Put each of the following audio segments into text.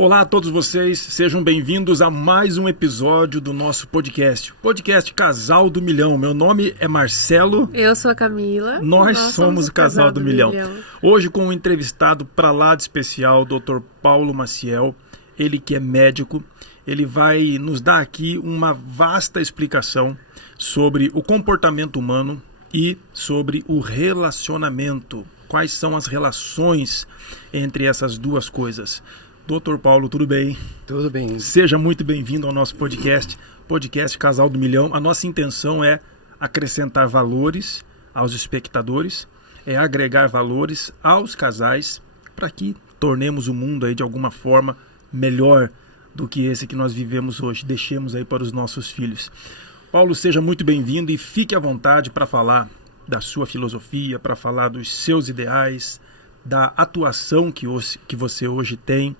Olá a todos vocês, sejam bem-vindos a mais um episódio do nosso podcast Casal do Milhão. Meu nome é Marcelo. Eu sou a Camila. Nós somos o Casal do Milhão. Hoje com um entrevistado para lá de especial, Dr. Paulo Maciel, ele que é médico. Ele vai nos dar aqui uma vasta explicação sobre o comportamento humano e sobre o relacionamento. Quais são as relações entre essas duas coisas? Dr. Paulo, tudo bem? Tudo bem. Seja muito bem-vindo ao nosso podcast Casal do Milhão. A nossa intenção é acrescentar valores aos espectadores, é agregar valores aos casais para que tornemos o mundo aí de alguma forma melhor do que esse que nós vivemos hoje. Deixemos aí para os nossos filhos. Paulo, seja muito bem-vindo e fique à vontade para falar da sua filosofia, para falar dos seus ideais, da atuação que você hoje tem.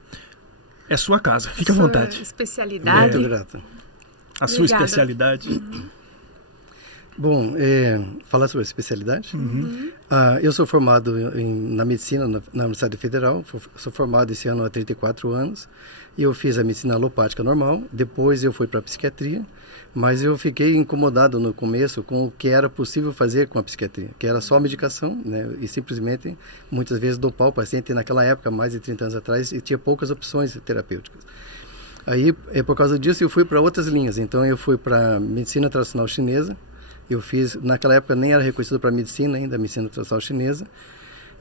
É sua casa, fique à vontade. Especialidade. Muito grato. A sua especialidade. Bom, falar sobre a especialidade. Eu sou formado na medicina na Universidade Federal. Sou formado esse ano há 34 anos. E eu fiz a medicina alopática normal. Depois eu fui para a psiquiatria. Mas eu fiquei incomodado no começo com o que era possível fazer com a psiquiatria, que era só medicação, né? E simplesmente, muitas vezes, dopar o paciente naquela época, mais de 30 anos atrás, e tinha poucas opções terapêuticas. Aí, por causa disso, eu fui para outras linhas. Então, eu fui para medicina tradicional chinesa. Eu fiz, naquela época, nem era reconhecido para medicina ainda, a medicina tradicional chinesa.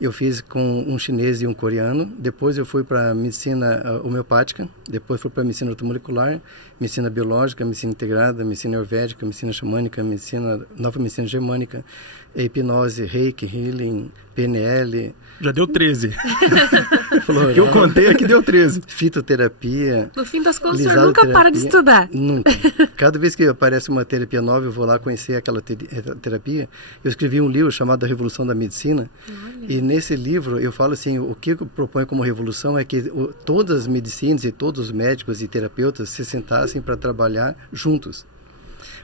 Eu fiz com um chinês e um coreano. Depois eu fui para medicina homeopática. Depois fui para medicina ortomolecular, medicina biológica, medicina integrada, medicina ayurvédica, medicina xamânica, nova medicina germânica, hipnose, reiki, healing, PNL. Já deu 13. Floral, eu contei aqui, deu 13. Fitoterapia. No fim das contas, o senhor nunca para de estudar. Nunca. Cada vez que aparece uma terapia nova, eu vou lá conhecer aquela terapia. Eu escrevi um livro chamado A Revolução da Medicina. E nesse livro eu falo assim, o que eu proponho como revolução é que todas as medicinas e todos os médicos e terapeutas se sentassem para trabalhar juntos.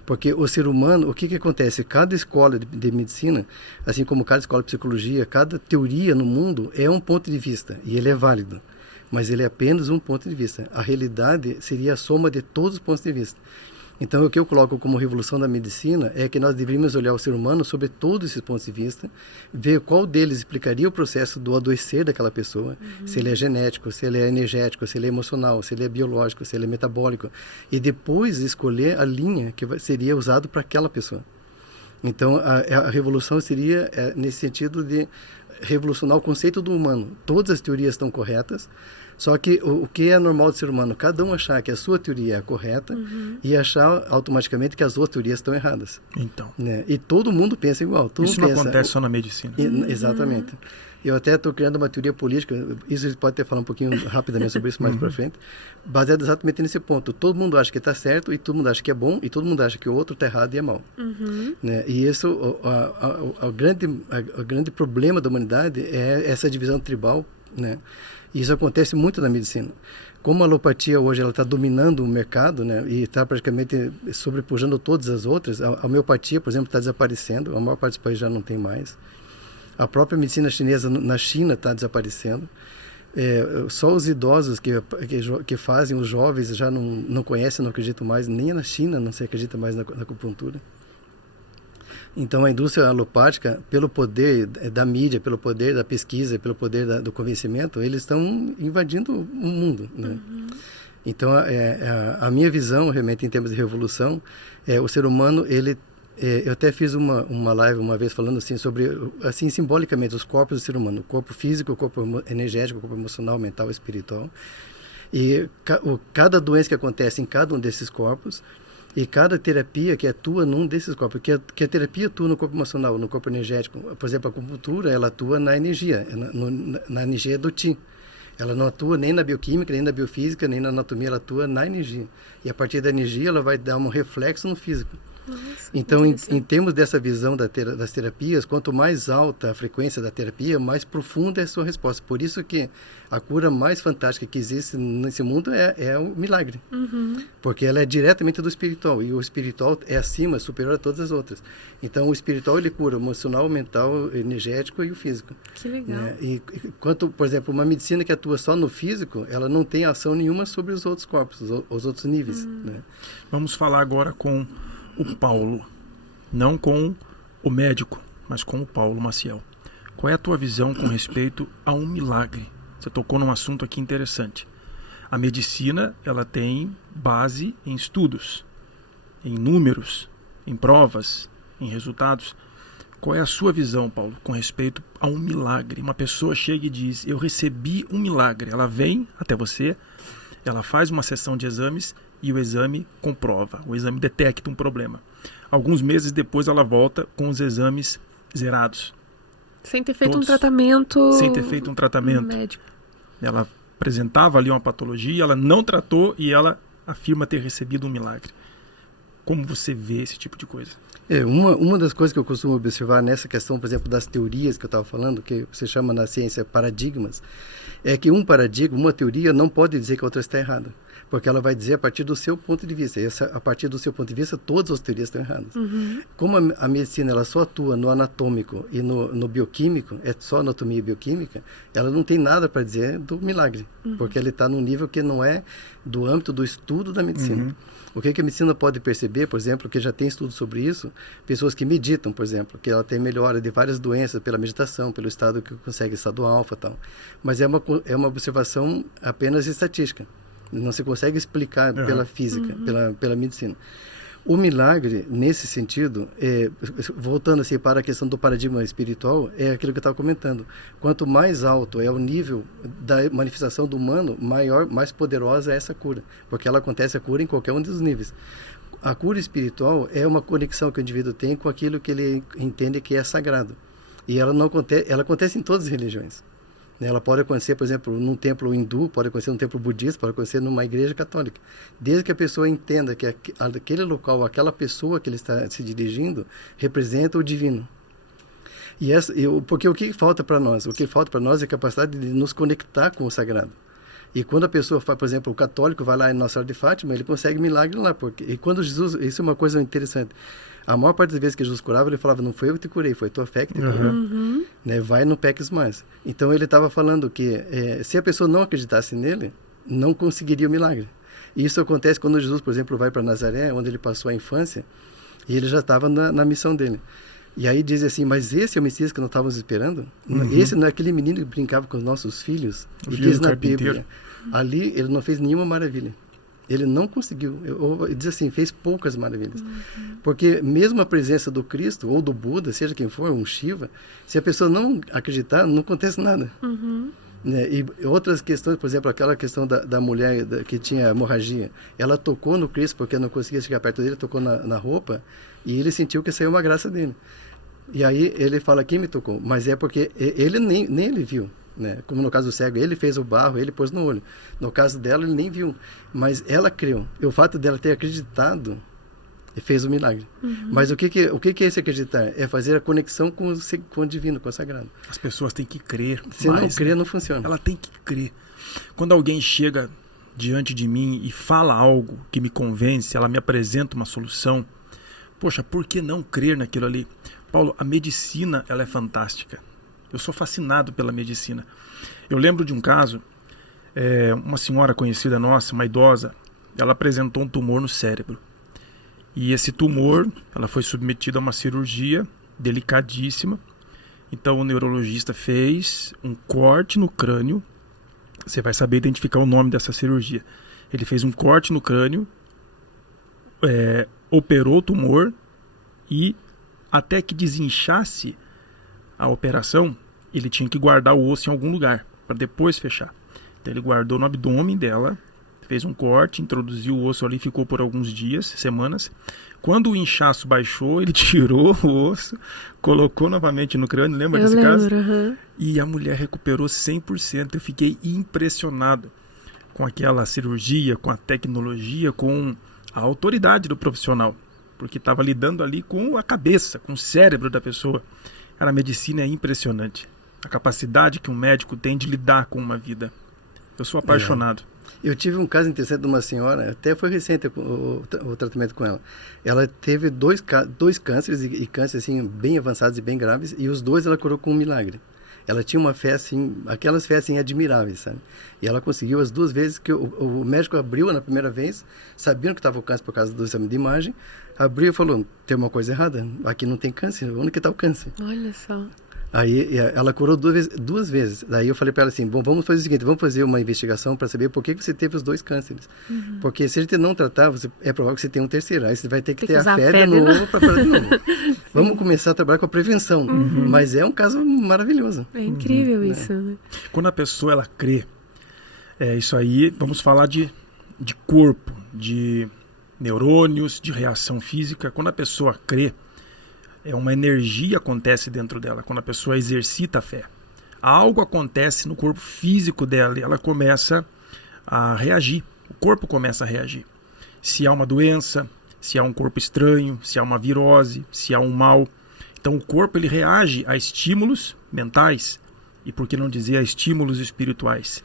Porque o ser humano, o que acontece? Cada escola de medicina, assim como cada escola de psicologia, cada teoria no mundo é um ponto de vista, e ele é válido. Mas ele é apenas um ponto de vista. A realidade seria a soma de todos os pontos de vista. Então, o que eu coloco como revolução da medicina é que nós deveríamos olhar o ser humano sobre todos esses pontos de vista, ver qual deles explicaria o processo do adoecer daquela pessoa, se ele é genético, se ele é energético, se ele é emocional, se ele é biológico, se ele é metabólico, e depois escolher a linha que seria usada para aquela pessoa. Então, a revolução seria nesse sentido de revolucionar o conceito do humano. Todas as teorias estão corretas, só que o que é normal do ser humano? Cada um achar que a sua teoria é a correta e achar automaticamente que as outras teorias estão erradas. Então. Né? E todo mundo pensa igual. Isso não acontece só na medicina. Exatamente. Eu até estou criando uma teoria política, isso a gente pode até falar um pouquinho rapidamente sobre isso mais para frente, baseado exatamente nesse ponto. Todo mundo acha que está certo e todo mundo acha que é bom e todo mundo acha que o outro está errado e é mau. Né? E isso, o grande problema da humanidade é essa divisão tribal, né? E isso acontece muito na medicina. Como a alopatia hoje ela está dominando o mercado, né, e está praticamente sobrepujando todas as outras, a homeopatia, por exemplo, está desaparecendo, a maior parte dos países já não tem mais. A própria medicina chinesa na China está desaparecendo. Só os idosos que fazem, os jovens já não conhecem, não acreditam mais, nem na China não se acredita mais na acupuntura. Então, a indústria alopática, pelo poder da mídia, pelo poder da pesquisa, pelo poder do convencimento, eles estão invadindo o mundo, né? Então, a minha visão, realmente, em termos de revolução, o ser humano, eu até fiz uma live uma vez falando assim sobre, assim, simbolicamente, os corpos do ser humano. O corpo físico, o corpo energético, o corpo emocional, mental, espiritual. E cada doença que acontece em cada um desses corpos, e cada terapia que atua num desses corpos, que a terapia atua no corpo emocional, no corpo energético. Por exemplo, a acupuntura, ela atua na energia, na energia do Qi. Ela não atua nem na bioquímica, nem na biofísica, nem na anatomia, ela atua na energia. E a partir da energia, ela vai dar um reflexo no físico. Isso. Então, em termos dessa visão das terapias, quanto mais alta a frequência da terapia, mais profunda é a sua resposta. Por isso que a cura mais fantástica que existe nesse mundo é o milagre. Porque ela é diretamente do espiritual, e o espiritual é acima, superior a todas as outras. Então, o espiritual, ele cura o emocional, o mental, o energético e o físico. Que legal. Né? E quanto, por exemplo, uma medicina que atua só no físico, ela não tem ação nenhuma sobre os outros corpos, os outros níveis. Né? Vamos falar agora com o Paulo, não com o médico, mas com o Paulo Maciel. Qual é a tua visão com respeito a um milagre? Você tocou num assunto aqui interessante. A medicina, ela tem base em estudos, em números, em provas, em resultados. Qual é a sua visão, Paulo, com respeito a um milagre? Uma pessoa chega e diz, eu recebi um milagre. Ela vem até você, ela faz uma sessão de exames e o exame comprova, o exame detecta um problema. Alguns meses depois ela volta com os exames zerados. Sem ter feito um tratamento. Sem ter feito um tratamento. Médico. Ela apresentava ali uma patologia, ela não tratou e ela afirma ter recebido um milagre. Como você vê esse tipo de coisa? Uma das coisas que eu costumo observar nessa questão, por exemplo, das teorias que eu estava falando, que você chama na ciência paradigmas, é que um paradigma, uma teoria, não pode dizer que a outra está errada. Porque ela vai dizer a partir do seu ponto de vista. E a partir do seu ponto de vista, todas as teorias estão erradas. Como a medicina ela só atua no anatômico e no bioquímico, é só anatomia e bioquímica, ela não tem nada para dizer do milagre. Porque ela está num nível que não é do âmbito do estudo da medicina. O que a medicina pode perceber, por exemplo, que já tem estudo sobre isso, pessoas que meditam, por exemplo, que ela tem melhora de várias doenças pela meditação, pelo estado que consegue estado alfa e tal. Mas é uma observação apenas estatística. Não se consegue explicar pela física, pela medicina. O milagre, nesse sentido, voltando assim para a questão do paradigma espiritual, é aquilo que eu estava comentando. Quanto mais alto é o nível da manifestação do humano, mais poderosa é essa cura. Porque ela acontece a cura em qualquer um dos níveis. A cura espiritual é uma conexão que o indivíduo tem com aquilo que ele entende que é sagrado. E ela acontece em todas as religiões. Ela pode acontecer, por exemplo, num templo hindu, pode acontecer num templo budista, pode acontecer numa igreja católica. Desde que a pessoa entenda que aquele local, aquela pessoa que ele está se dirigindo, representa o divino. Porque o que falta para nós? O que falta para nós é a capacidade de nos conectar com o sagrado. E quando a pessoa faz, por exemplo, o católico vai lá em Nossa Senhora de Fátima, ele consegue milagre lá. E quando Jesus, isso é uma coisa interessante. A maior parte das vezes que Jesus curava, ele falava, não foi eu que te curei, foi tua fé que te curou. Né? Vai, não peques mais. Então ele estava falando que se a pessoa não acreditasse nele, não conseguiria o milagre. E isso acontece quando Jesus, por exemplo, vai para Nazaré, onde ele passou a infância, e ele já estava na missão dele. E aí diz assim, mas esse é o Messias que nós estávamos esperando? Esse não é aquele menino que brincava com os nossos filhos? E diz na Bíblia, ali ele não fez nenhuma maravilha. Ele não conseguiu, diz assim, fez poucas maravilhas. Porque mesmo a presença do Cristo, ou do Buda, seja quem for, um Shiva, se a pessoa não acreditar, não acontece nada. Né? E outras questões, por exemplo, aquela questão da mulher que tinha hemorragia, ela tocou no Cristo porque não conseguia chegar perto dele, tocou na roupa, e ele sentiu que saiu uma graça dele. E aí ele fala, quem me tocou? Mas é porque ele nem ele viu. Né? Como no caso do cego, ele fez o barro, ele pôs no olho. No caso dela, ele nem viu, mas ela creu. E o fato dela ter acreditado fez o milagre. Mas o que é esse acreditar? É fazer a conexão com o divino, com o sagrado. As pessoas têm que crer. Se não crer, não funciona. Ela tem que crer. Quando alguém chega diante de mim e fala algo que me convence, ela me apresenta uma solução, poxa, por que não crer naquilo ali? Paulo, a medicina, ela é fantástica. Eu sou fascinado pela medicina. Eu lembro de um caso, uma senhora conhecida nossa, uma idosa, ela apresentou um tumor no cérebro. E esse tumor, ela foi submetida a uma cirurgia delicadíssima. Então o neurologista fez um corte no crânio. Você vai saber identificar o nome dessa cirurgia. Ele fez um corte no crânio, operou o tumor e até que desinchasse a operação, ele tinha que guardar o osso em algum lugar, para depois fechar. Então ele guardou no abdômen dela, fez um corte, introduziu o osso ali, ficou por alguns dias, semanas. Quando o inchaço baixou, ele tirou o osso, colocou novamente no crânio, lembra desse caso? E a mulher recuperou 100%. Eu fiquei impressionado com aquela cirurgia, com a tecnologia, com a autoridade do profissional. porque estava lidando ali com a cabeça, com o cérebro da pessoa. Cara, a medicina é impressionante. A capacidade que um médico tem de lidar com uma vida. Eu sou apaixonado. Eu tive um caso interessante de uma senhora, até foi recente o tratamento com ela. Ela teve dois cânceres, e cânceres assim, bem avançados e bem graves, e os dois ela curou com um milagre. Ela tinha uma fé assim, aquelas fé assim admiráveis, sabe? E ela conseguiu as duas vezes que o médico abriu na primeira vez, sabendo que estava o câncer por causa do exame de imagem, abriu e falou, tem uma coisa errada, aqui não tem câncer, onde que está o câncer? Olha só. Aí ela curou duas vezes. Daí eu falei para ela assim, bom, vamos fazer o seguinte, vamos fazer uma investigação para saber por que você teve os dois cânceres. Porque se a gente não tratar, é provável que você tenha um terceiro. Aí você vai ter que ter a fé de novo para fazer de novo. Vamos começar a trabalhar com a prevenção. Mas é um caso maravilhoso. É incrível isso, né? Quando a pessoa ela crê, isso aí, vamos falar de corpo, de neurônios, de reação física. Quando a pessoa crê, uma energia acontece dentro dela, quando a pessoa exercita a fé. Algo acontece no corpo físico dela e ela começa a reagir. O corpo começa a reagir. Se há uma doença, se há um corpo estranho, se há uma virose, se há um mal. Então o corpo ele reage a estímulos mentais e, por que não dizer, a estímulos espirituais.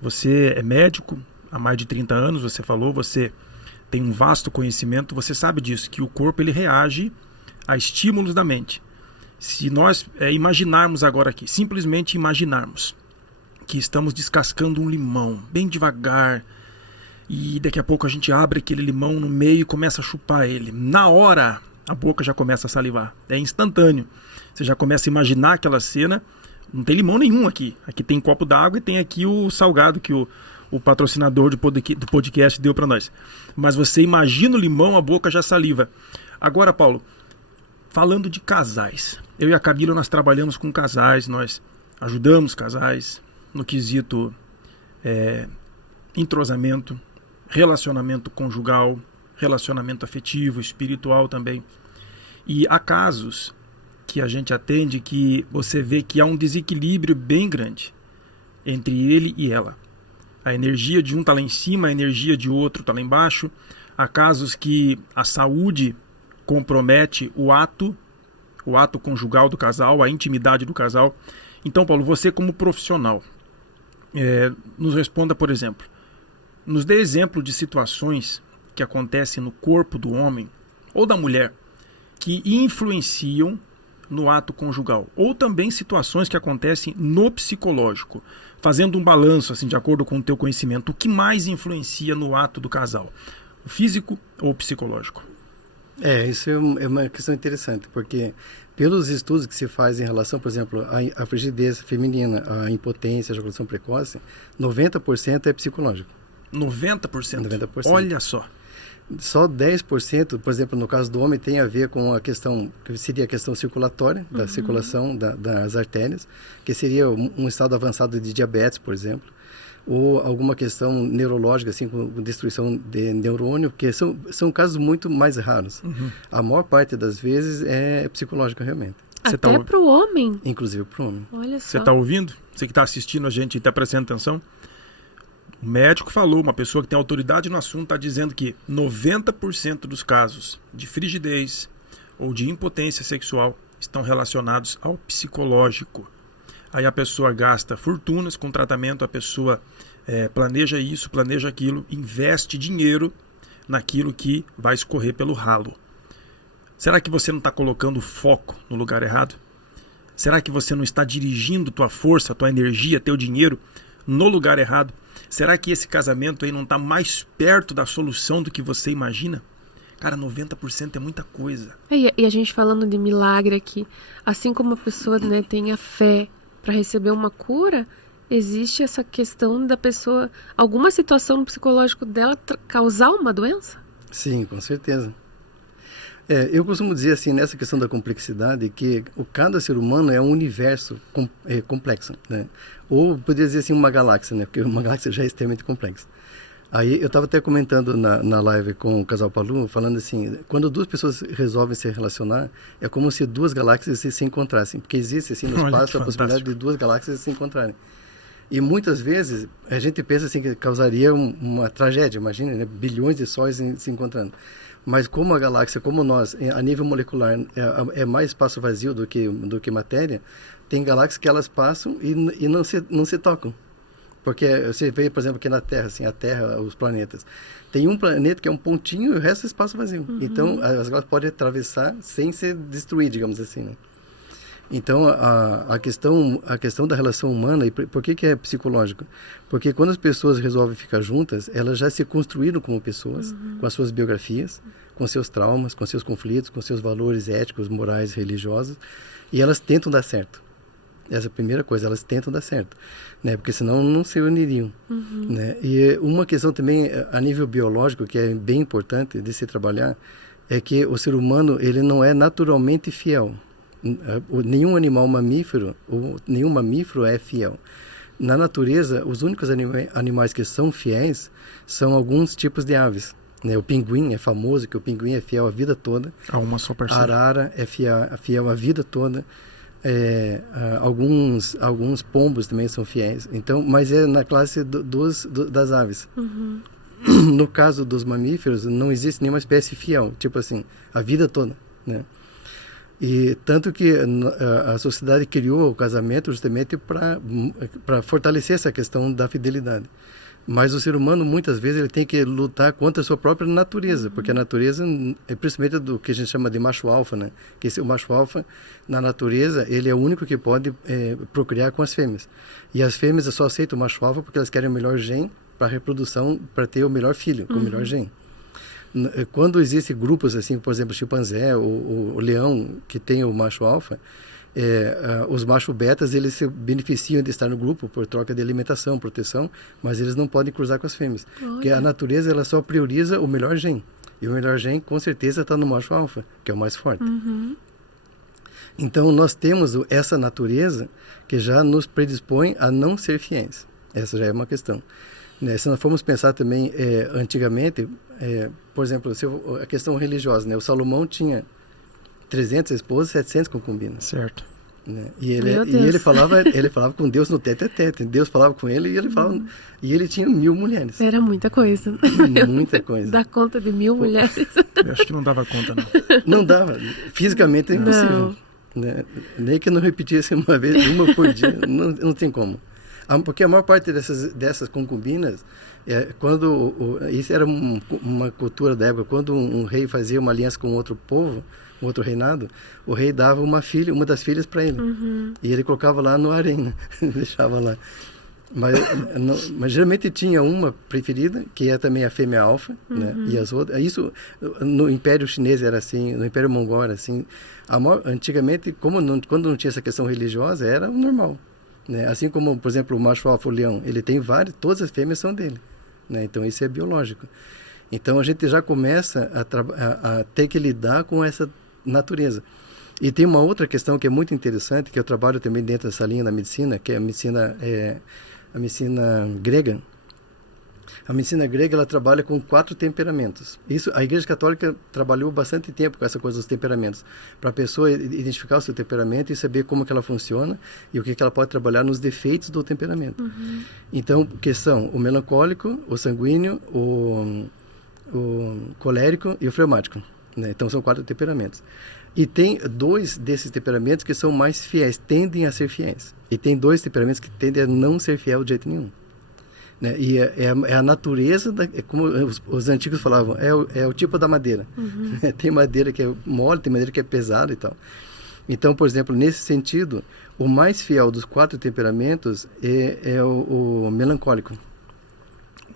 Você é médico há mais de 30 anos, você falou, você tem um vasto conhecimento, você sabe disso, que o corpo ele reage a estímulos da mente. Se nós imaginarmos agora aqui, simplesmente imaginarmos que estamos descascando um limão bem devagar e daqui a pouco a gente abre aquele limão no meio e começa a chupar ele. Na hora, a boca já começa a salivar. É instantâneo. Você já começa a imaginar aquela cena. Não tem limão nenhum aqui. Aqui tem copo d'água e tem aqui o salgado que o patrocinador do podcast deu para nós. Mas você imagina o limão, a boca já saliva. Agora, Paulo, falando de casais, eu e a Camila nós trabalhamos com casais, nós ajudamos casais no quesito entrosamento, relacionamento conjugal, relacionamento afetivo, espiritual também. E há casos que a gente atende que você vê que há um desequilíbrio bem grande entre ele e ela. A energia de um está lá em cima, a energia de outro está lá embaixo. Há casos que a saúde compromete o ato conjugal do casal, a intimidade do casal. Então, Paulo, você como profissional, nos responda, por exemplo, nos dê exemplo de situações que acontecem no corpo do homem ou da mulher que influenciam no ato conjugal, ou também situações que acontecem no psicológico, fazendo um balanço, assim, de acordo com o teu conhecimento, o que mais influencia no ato do casal, o físico ou o psicológico? Isso é uma questão interessante, porque pelos estudos que se faz em relação, por exemplo, à frigidez feminina, à impotência, à ejaculação precoce, 90% é psicológico. 90%? 90%. Olha só. Só 10%, por exemplo, no caso do homem, tem a ver com a questão, que seria a questão circulatória, da circulação das artérias, que seria um estado avançado de diabetes, por exemplo, ou alguma questão neurológica, assim, com destruição de neurônio, que são casos muito mais raros. A maior parte das vezes é psicológica, realmente. Até para o homem? Inclusive para o homem. Olha só. Você está ouvindo? Você que está assistindo a gente e está prestando atenção? O médico falou, uma pessoa que tem autoridade no assunto está dizendo que 90% dos casos de frigidez ou de impotência sexual estão relacionados ao psicológico. Aí a pessoa gasta fortunas com tratamento, a pessoa planeja isso, planeja aquilo, investe dinheiro naquilo que vai escorrer pelo ralo. Será que você não está colocando foco no lugar errado? Será que você não está dirigindo tua força, tua energia, teu dinheiro no lugar errado? Será que esse casamento aí não está mais perto da solução do que você imagina? Cara, 90% é muita coisa. E a gente falando de milagre aqui, assim como a pessoa, né, tem a fé para receber uma cura, existe essa questão da pessoa, alguma situação no psicológico dela causar uma doença? Sim, com certeza. Eu costumo dizer assim, nessa questão da complexidade, que cada ser humano é um universo complexo, né? Ou poderia dizer assim, uma galáxia, né? Porque uma galáxia já é extremamente complexa. Aí eu estava até comentando na live com o casal Palu, falando assim, quando duas pessoas resolvem se relacionar, é como se duas galáxias se encontrassem, porque existe assim no espaço a possibilidade de duas galáxias se encontrarem. E muitas vezes a gente pensa assim que causaria uma tragédia, imagina, né? Bilhões de sóis se encontrando. Mas como a galáxia, como nós, a nível molecular, é mais espaço vazio do que matéria, tem galáxias que elas passam e não se tocam. Porque você vê, por exemplo, aqui na Terra, assim, a Terra, os planetas. Tem um planeta que é um pontinho e o resto é espaço vazio. Então, as galáxias podem atravessar sem ser destruídas, digamos assim, né? Então, a questão da relação humana, e por que é psicológico? Porque quando as pessoas resolvem ficar juntas, elas já se construíram como pessoas, com as suas biografias, com seus traumas, com seus conflitos, com seus valores éticos, morais, religiosos, e elas tentam dar certo. Essa é a primeira coisa, elas tentam dar certo, né? Porque senão não se uniriam. Né? E uma questão também, a nível biológico, que é bem importante de se trabalhar, é que o ser humano, ele não é naturalmente fiel. Nenhum animal mamífero, nenhum mamífero é fiel. Na natureza, os únicos animais que são fiéis são alguns tipos de aves. Né? O pinguim é famoso, que o pinguim é fiel a vida toda. A uma só parceira. A arara é fiel a vida toda. Alguns pombos também são fiéis. Então, mas é na classe das aves. No caso dos mamíferos, não existe nenhuma espécie fiel. Tipo assim, a vida toda, né? E tanto que a sociedade criou o casamento justamente para fortalecer essa questão da fidelidade. Mas o ser humano, muitas vezes, ele tem que lutar contra a sua própria natureza, porque a natureza, principalmente do que a gente chama de macho alfa, né? Que o macho alfa, na natureza, ele é o único que pode procriar com as fêmeas. E as fêmeas só aceitam o macho alfa porque elas querem o melhor gene para a reprodução, para ter o melhor filho, com o melhor gene. Quando existem grupos assim, por exemplo, o chimpanzé, o leão, que tem o macho alfa, os machos betas, eles se beneficiam de estar no grupo por troca de alimentação, proteção, mas eles não podem cruzar com as fêmeas. Porque a natureza, ela só prioriza o melhor gene. E o melhor gene, com certeza, está no macho alfa, que é o mais forte. Então, nós temos essa natureza que já nos predispõe a não ser fiéis. Essa já é uma questão. Né? Se nós formos pensar também, antigamente, por exemplo, a questão religiosa, né? O Salomão tinha 300 esposas, 700 concubinas. Certo. Né? E ele falava com Deus no tete a tete. Deus falava com ele e ele tinha 1000 mulheres. Era muita coisa. Muita coisa. Dar conta de 1000 mulheres. Eu acho que não dava conta, não. Não dava. Fisicamente é impossível. Né? Nem que eu não repetisse uma por dia, não tem como. Porque a maior parte dessas concubinas, isso era uma cultura da época, quando um rei fazia uma aliança com outro povo, outro reinado, o rei dava uma das filhas para ele. E ele colocava lá no harém, né? Deixava lá. Mas geralmente tinha uma preferida, que é também a fêmea alfa, né? E as outras. Isso no Império Chinês era assim, no Império Mongol era assim. Antigamente, quando não tinha essa questão religiosa, era normal. Né? Assim como, por exemplo, o macho alfa, o leão, ele tem todas as fêmeas são dele. Né? Então, isso é biológico. Então, a gente já começa a ter que lidar com essa natureza. E tem uma outra questão que é muito interessante, que eu trabalho também dentro dessa linha da medicina, que é a medicina grega. A medicina grega, ela trabalha com 4 temperamentos. Isso, a Igreja Católica trabalhou bastante tempo com essa coisa dos temperamentos, para a pessoa identificar o seu temperamento e saber como que ela funciona e o que ela pode trabalhar nos defeitos do temperamento. Então, que são o melancólico, o sanguíneo, o colérico e o fleumático. Né? Então, são 4 temperamentos. E tem 2 desses temperamentos que são mais fiéis, tendem a ser fiéis. E tem 2 temperamentos que tendem a não ser fiel de jeito nenhum. Né? E é a natureza, como os antigos falavam, é o tipo da madeira. Tem madeira que é mole, tem madeira que é pesada e tal. Então, por exemplo, nesse sentido, o mais fiel dos 4 temperamentos é o melancólico.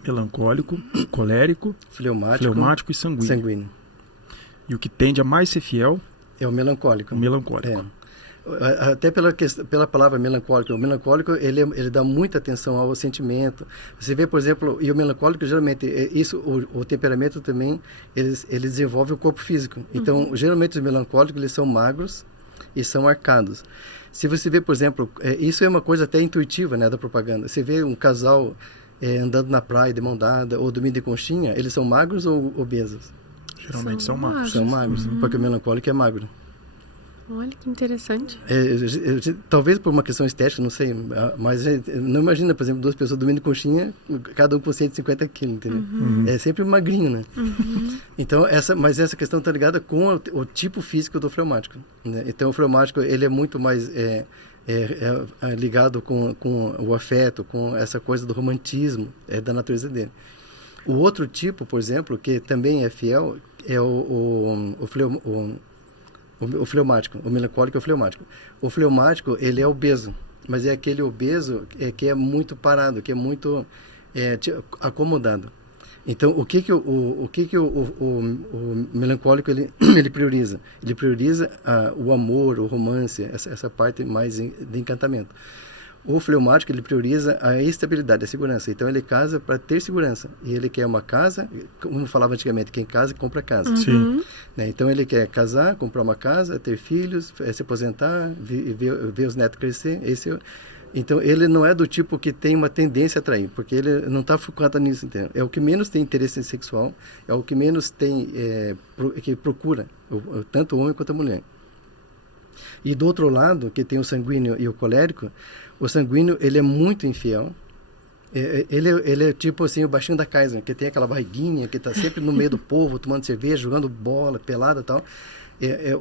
Melancólico, colérico, fleumático e sanguíneo. E o que tende a mais ser fiel é o melancólico. Até pela palavra melancólico. O melancólico, ele dá muita atenção ao sentimento. Você vê, por exemplo, e o melancólico, geralmente, o temperamento também, ele desenvolve o corpo físico. Então, geralmente, os melancólicos, eles são magros e são arcados. Se você vê, por exemplo, isso é uma coisa até intuitiva, né, da propaganda. Você vê um casal andando na praia de mão dada ou dormindo de conchinha, eles são magros ou obesos? Geralmente são magros. São magros, porque o melancólico é magro. Olha que interessante. Talvez por uma questão estética, não sei, mas não imagina, por exemplo, duas pessoas dormindo em conchinha, cada um com 150 quilos, entendeu? É sempre magrinho, né? Então, mas essa questão está ligada com o tipo físico do fleumático, né? Então, o fleumático, ele é muito mais ligado com o afeto, com essa coisa do romantismo da natureza dele. O outro tipo, por exemplo, que também é fiel, é o fleumático, o melancólico e o fleumático. O fleumático, ele é obeso, mas é aquele obeso que é muito parado, que é muito acomodado. Então, o que o melancólico ele prioriza? Ele prioriza o amor, o romance, essa parte mais de encantamento. O fleumático, ele prioriza a estabilidade, a segurança. Então, ele casa para ter segurança. E ele quer uma casa, como falava antigamente, quem casa, compra casa. Sim. Né? Então, ele quer casar, comprar uma casa, ter filhos, se aposentar, ver os netos crescer. Então, ele não é do tipo que tem uma tendência a atrair, porque ele não está focado nisso. Entendeu? É o que menos tem interesse sexual, é o que menos tem, que procura, tanto o homem quanto a mulher. E do outro lado, que tem o sanguíneo e o colérico, o sanguíneo, ele é muito infiel. Ele é tipo assim, o baixinho da Kaiser, que tem aquela barriguinha, que está sempre no meio do povo, tomando cerveja, jogando bola, pelada e tal.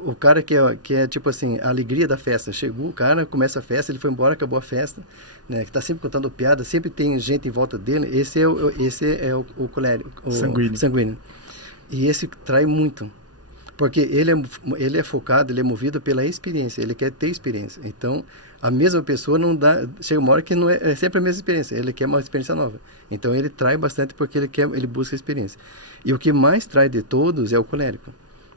O cara que é tipo assim, a alegria da festa. Chegou o cara, começa a festa, ele foi embora, acabou a festa, né? Que está sempre contando piada, sempre tem gente em volta dele. Esse é o colérico, o sanguíneo. E esse trai muito. Porque ele é focado, ele é movido pela experiência, ele quer ter experiência. Então, a mesma pessoa não dá... Chega uma hora que não é sempre a mesma experiência, ele quer uma experiência nova. Então, ele trai bastante porque ele busca experiência. E o que mais trai de todos é o colérico.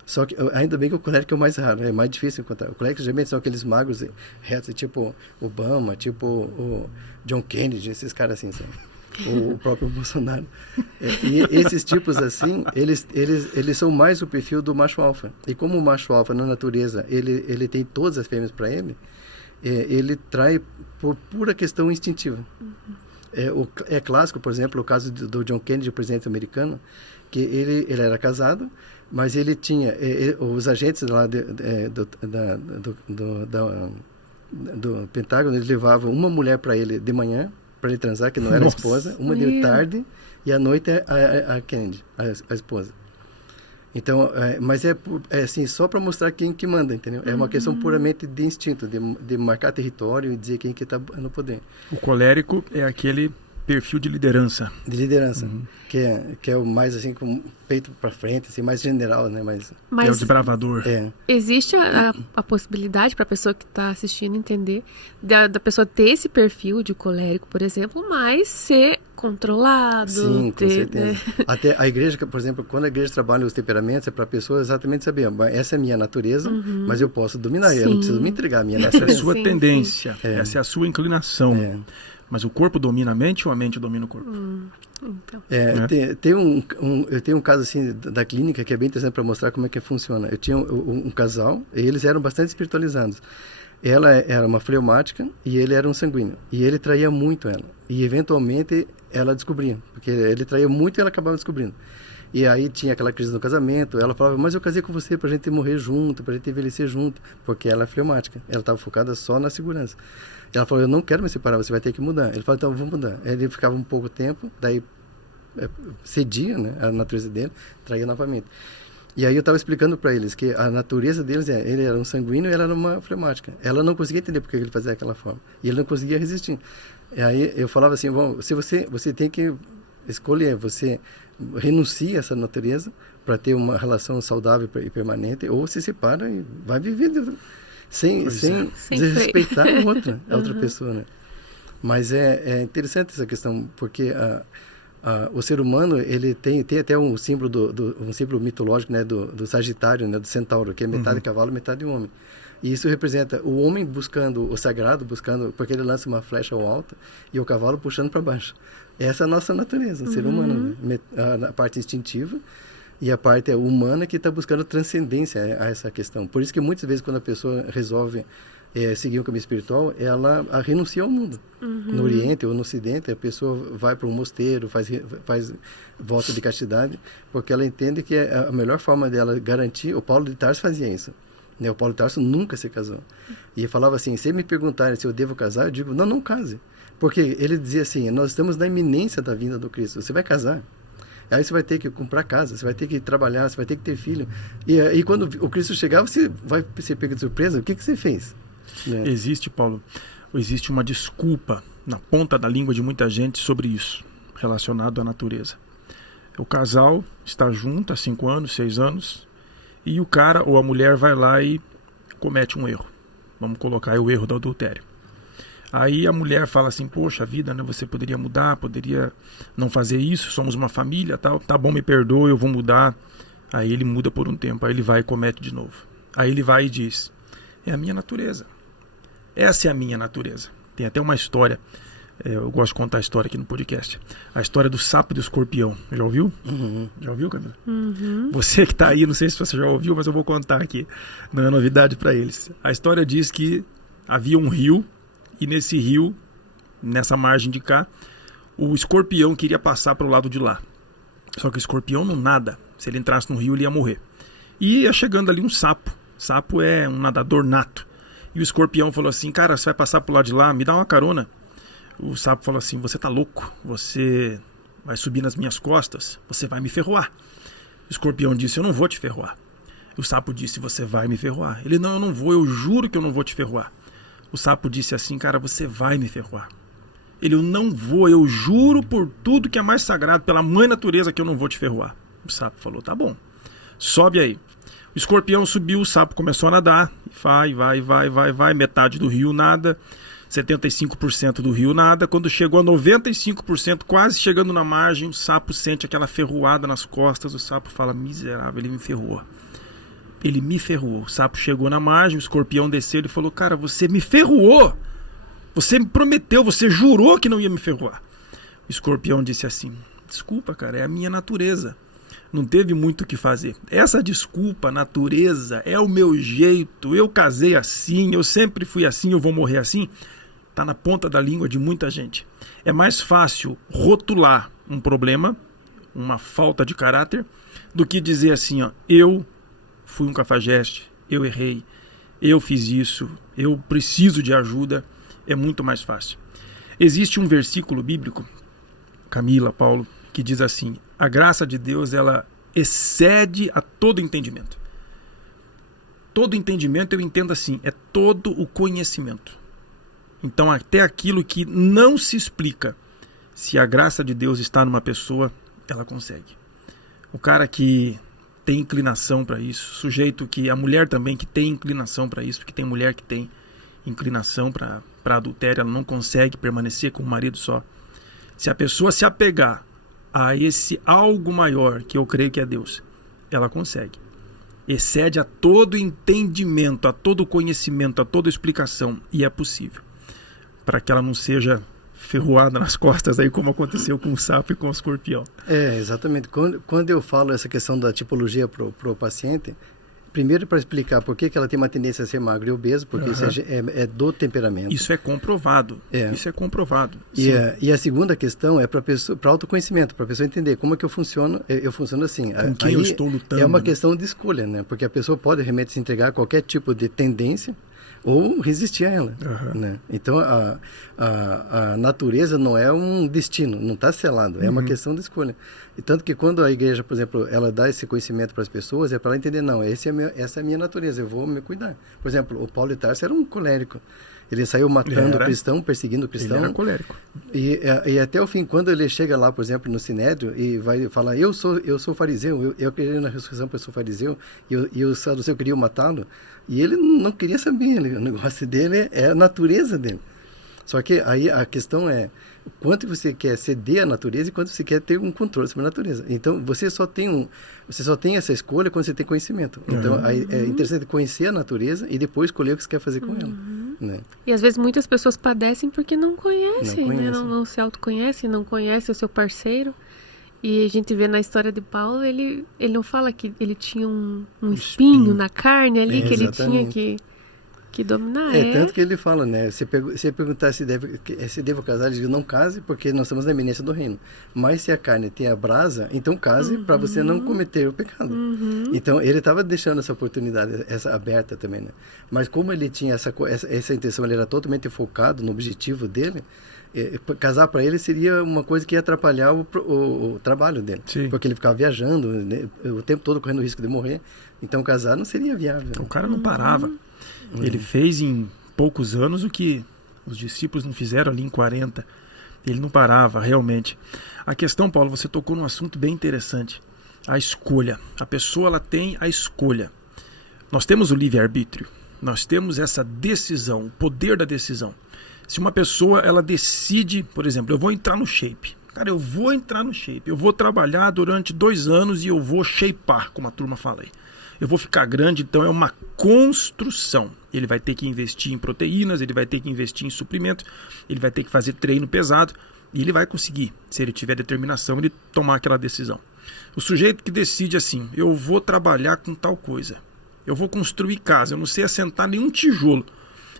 Só que, ainda bem que o colérico é o mais raro, é mais difícil encontrar. O colérico, geralmente, são aqueles magros retos, tipo Obama, tipo o John Kennedy, esses caras assim, sabe? O próprio Bolsonaro. E esses tipos assim, eles são mais o perfil do macho alfa. E como o macho alfa na natureza, ele tem todas as fêmeas para ele, ele trai por pura questão instintiva. É clássico, por exemplo, o caso do John Kennedy, o presidente americano, que ele era casado, mas ele tinha os agentes lá do Pentágono, eles levavam uma mulher para ele de manhã, para ele transar, que não era a esposa, uma de tarde, e à noite a Kennedy, a esposa. Então, mas é assim, só para mostrar quem que manda, entendeu? É uma questão puramente de instinto, de marcar território e dizer quem que está no poder. O colérico é aquele perfil de liderança. De liderança, que é o mais assim, com o peito para frente, assim, mais general, né? Mas é o desbravador. Existe a possibilidade para a pessoa que está assistindo entender da pessoa ter esse perfil de colérico, por exemplo, mas ser controlado. Sim, com certeza. Né? Até a igreja, por exemplo, quando a igreja trabalha os temperamentos, é para a pessoa exatamente saber, essa é a minha natureza, mas eu posso dominar, eu não preciso me entregar a minha natureza. Essa é a sua tendência, essa é a sua inclinação. Mas o corpo domina a mente ou a mente domina o corpo? Então. Eu tenho um caso assim da clínica que é bem interessante para mostrar como é que funciona. Eu tinha um casal, e eles eram bastante espiritualizados. Ela era uma fleumática e ele era um sanguíneo. E ele traía muito ela. E eventualmente ela descobria, porque ele traía muito e ela acabava descobrindo. E aí tinha aquela crise no casamento, ela falava, mas eu casei com você pra gente morrer junto, pra gente envelhecer junto, porque ela é fleumática, ela estava focada só na segurança. Ela falou, eu não quero me separar, você vai ter que mudar. Ele falou, então vamos mudar. Ele ficava um pouco tempo, daí cedia, né, a natureza dele, traía novamente. E aí eu estava explicando para eles que a natureza deles ele era um sanguíneo e ela era uma fleumática. Ela não conseguia entender porque ele fazia daquela forma. E ele não conseguia resistir. E aí eu falava assim, bom, se você tem que escolher, você renuncia a essa natureza para ter uma relação saudável e permanente, ou se separa e vai viver sem desrespeitar a outra pessoa, né? Mas é interessante essa questão, porque o ser humano, ele tem até um símbolo um símbolo mitológico, né, do Sagitário, né, do Centauro, que é metade cavalo, metade homem. E isso representa o homem buscando o sagrado, porque ele lança uma flecha ao alto, e o cavalo puxando para baixo. Essa é a nossa natureza, o ser humano, né? A parte instintiva e a parte humana que está buscando transcendência a essa questão. Por isso que muitas vezes quando a pessoa resolve seguir o caminho espiritual, ela renuncia ao mundo. No Oriente ou no Ocidente, a pessoa vai para um mosteiro, faz voto de castidade, porque ela entende que a melhor forma dela garantir... O Paulo de Tarso fazia isso. Né? O Paulo Tarso nunca se casou. E falava assim, se me perguntarem se eu devo casar, eu digo, não case. Porque ele dizia assim, nós estamos na iminência da vinda do Cristo, você vai casar. Aí você vai ter que comprar casa, você vai ter que trabalhar, você vai ter que ter filho. E quando o Cristo chegar, você vai ser pego de surpresa, o que você fez? Né? Existe, Paulo, existe uma desculpa na ponta da língua de muita gente sobre isso, relacionado à natureza. O casal está junto há 5 anos, 6 anos, e o cara ou a mulher vai lá e comete um erro. Vamos colocar aí o erro do adultério. Aí a mulher fala assim, poxa vida, né, você poderia mudar, poderia não fazer isso, somos uma família, tal, tá bom, me perdoa, eu vou mudar. Aí ele muda por um tempo, aí ele vai e comete de novo. Aí ele vai e diz, é a minha natureza. Essa é a minha natureza. Tem até uma história, eu gosto de contar a história aqui no podcast. A história do sapo e do escorpião. Já ouviu? Uhum. Já ouviu, Camila? Uhum. Você que está aí, não sei se você já ouviu, mas eu vou contar aqui. Não é novidade para eles. A história diz que havia um rio, e nesse rio, nessa margem de cá, o escorpião queria passar para o lado de lá. Só que o escorpião não nada. Se ele entrasse no rio, ele ia morrer. E ia chegando ali um sapo. Sapo é um nadador nato. E o escorpião falou assim, cara, você vai passar para o lado de lá, me dá uma carona. O sapo falou assim, você tá louco, você vai subir nas minhas costas, você vai me ferroar. O escorpião disse, eu não vou te ferroar. O sapo disse, você vai me ferroar. Ele, não, eu não vou, eu juro que eu não vou te ferroar. O sapo disse assim, cara, você vai me ferroar. Ele, eu não vou, eu juro por tudo que é mais sagrado, pela mãe natureza que eu não vou te ferroar. O sapo falou, tá bom, sobe aí. O escorpião subiu, o sapo começou a nadar, vai, metade do rio nada, 75% do rio nada. Quando chegou a 95%, quase chegando na margem, o sapo sente aquela ferroada nas costas, o sapo fala, miserável, ele me ferrou. Ele me ferrou. O sapo chegou na margem, o escorpião desceu e falou, cara, você me ferrou. Você me prometeu, você jurou que não ia me ferroar. O escorpião disse assim, desculpa, cara, é a minha natureza. Não teve muito o que fazer. Essa desculpa, natureza, é o meu jeito, eu casei assim, eu sempre fui assim, eu vou morrer assim, está na ponta da língua de muita gente. É mais fácil rotular um problema, uma falta de caráter, do que dizer assim, ó, eu fui um cafajeste, eu errei, eu fiz isso, eu preciso de ajuda, é muito mais fácil. Existe um versículo bíblico, Camila, Paulo, que diz assim, a graça de Deus, ela excede a todo entendimento. Todo entendimento eu entendo assim, é todo o conhecimento. Então até aquilo que não se explica, se a graça de Deus está numa pessoa, ela consegue. O cara que tem inclinação para isso, sujeito que, a mulher também que tem inclinação para isso, porque tem mulher que tem inclinação para adultério, ela não consegue permanecer com o marido só. Se a pessoa se apegar a esse algo maior, que eu creio que é Deus, ela consegue. Excede a todo entendimento, a todo conhecimento, a toda explicação, e é possível. Para que ela não seja ferroada nas costas, aí como aconteceu com o sapo e com o escorpião. Exatamente. Quando eu falo essa questão da tipologia para o paciente, primeiro para explicar por que ela tem uma tendência a ser magro e obeso, porque isso é do temperamento. Isso é comprovado. Isso é comprovado. E a segunda questão é para autoconhecimento, para a pessoa entender como é que eu funciono assim. Com quem eu estou lutando. É uma questão de escolha, né? Porque a pessoa pode realmente se entregar a qualquer tipo de tendência ou resistir a ela. Né? Então, a natureza não é um destino, não está selado, é uma questão de escolha. E tanto que quando a igreja, por exemplo, ela dá esse conhecimento para as pessoas, é para ela entender, não, essa é a minha natureza, eu vou me cuidar. Por exemplo, o Paulo de Tarso era um colérico. Ele saiu matando o cristão, perseguindo o cristão. Ele era colérico. E até o fim, quando ele chega lá, por exemplo, no Sinédrio, e vai falar, eu sou fariseu, eu creio na ressurreição porque eu sou fariseu, e o saduceu queria matá-lo, e ele não queria saber, o negócio dele é a natureza dele. Só que aí a questão é, quanto você quer ceder à natureza e quanto você quer ter um controle sobre a natureza. Então, você só tem essa escolha quando você tem conhecimento. Então, aí é interessante conhecer a natureza e depois escolher o que você quer fazer com ela. Né? E às vezes muitas pessoas padecem porque não conhecem, né? Não se autoconhecem, não conhecem o seu parceiro. E a gente vê na história de Paulo, ele não fala que ele tinha um espinho na carne ali, que ele tinha que que dominar. Tanto que ele fala, né? Se perguntar se devo casar, ele diz, não case, porque nós estamos na iminência do reino. Mas se a carne tem a brasa, então case para você não cometer o pecado. Então, ele estava deixando essa oportunidade, essa aberta também, né? Mas como ele tinha essa intenção, ele era totalmente focado no objetivo dele, casar para ele seria uma coisa que ia atrapalhar o trabalho dele. Sim. Porque ele ficava viajando, né, o tempo todo correndo o risco de morrer. Então, casar não seria viável. Né? O cara não parava. Ele fez em poucos anos o que os discípulos não fizeram ali em 40. Ele não parava, realmente. A questão, Paulo, você tocou num assunto bem interessante. A escolha. A pessoa, ela tem a escolha. Nós temos o livre-arbítrio. Nós temos essa decisão, o poder da decisão. Se uma pessoa, ela decide, por exemplo, eu vou entrar no shape. Cara, eu vou entrar no shape. Eu vou trabalhar durante 2 anos e eu vou shapear, como a turma fala aí. Eu vou ficar grande, então é uma construção. Ele vai ter que investir em proteínas, ele vai ter que investir em suplemento, ele vai ter que fazer treino pesado e ele vai conseguir, se ele tiver determinação, ele tomar aquela decisão. O sujeito que decide assim, eu vou trabalhar com tal coisa, eu vou construir casa, eu não sei assentar nenhum tijolo,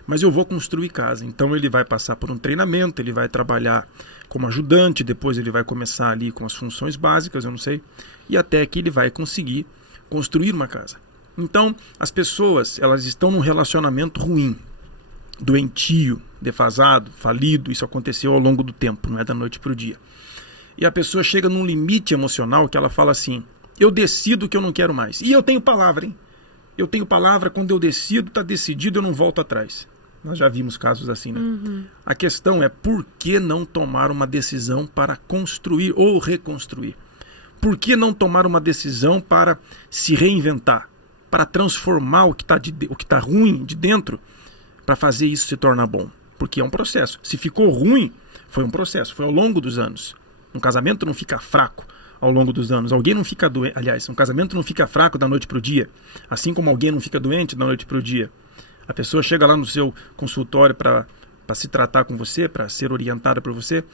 mas eu vou construir casa. Então ele vai passar por um treinamento, ele vai trabalhar como ajudante, depois ele vai começar ali com as funções básicas, eu não sei, e até que ele vai conseguir construir uma casa. Então, as pessoas, elas estão num relacionamento ruim, doentio, defasado, falido. Isso aconteceu ao longo do tempo, não é da noite para o dia. E a pessoa chega num limite emocional que ela fala assim, eu decido que eu não quero mais. E eu tenho palavra, hein? Eu tenho palavra, quando eu decido, está decidido, eu não volto atrás. Nós já vimos casos assim, né? A questão é, por que não tomar uma decisão para construir ou reconstruir? Por que não tomar uma decisão para se reinventar? Para transformar o que está ruim de dentro, para fazer isso se tornar bom? Porque é um processo. Se ficou ruim, foi um processo, foi ao longo dos anos. Um casamento não fica fraco ao longo dos anos. Alguém não fica doente, aliás, um casamento não fica fraco da noite para o dia. Assim como alguém não fica doente da noite para o dia. A pessoa chega lá no seu consultório para se tratar com você, para ser orientada por você,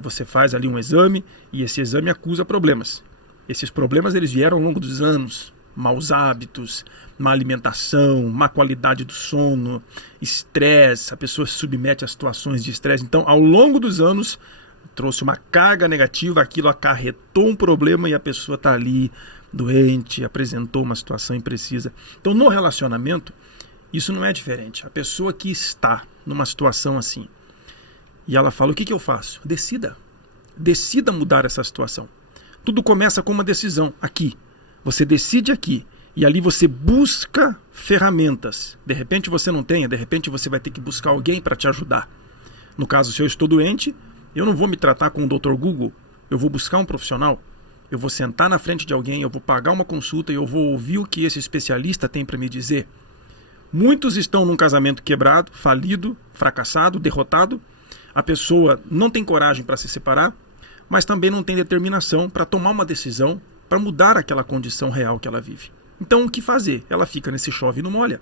você faz ali um exame e esse exame acusa problemas. Esses problemas eles vieram ao longo dos anos, maus hábitos, má alimentação, má qualidade do sono, estresse, a pessoa se submete a situações de estresse. Então, ao longo dos anos, trouxe uma carga negativa, aquilo acarretou um problema e a pessoa está ali doente, apresentou uma situação imprecisa. Então, no relacionamento, isso não é diferente. A pessoa que está numa situação assim, e ela fala, o que eu faço? Decida. Decida mudar essa situação. Tudo começa com uma decisão, aqui. Você decide aqui, e ali você busca ferramentas. De repente você não tem, de repente você vai ter que buscar alguém para te ajudar. No caso, se eu estou doente, eu não vou me tratar com o Dr. Google, eu vou buscar um profissional. Eu vou sentar na frente de alguém, eu vou pagar uma consulta e eu vou ouvir o que esse especialista tem para me dizer. Muitos estão num casamento quebrado, falido, fracassado, derrotado. A pessoa não tem coragem para se separar, mas também não tem determinação para tomar uma decisão para mudar aquela condição real que ela vive. Então, o que fazer? Ela fica nesse chove e não molha.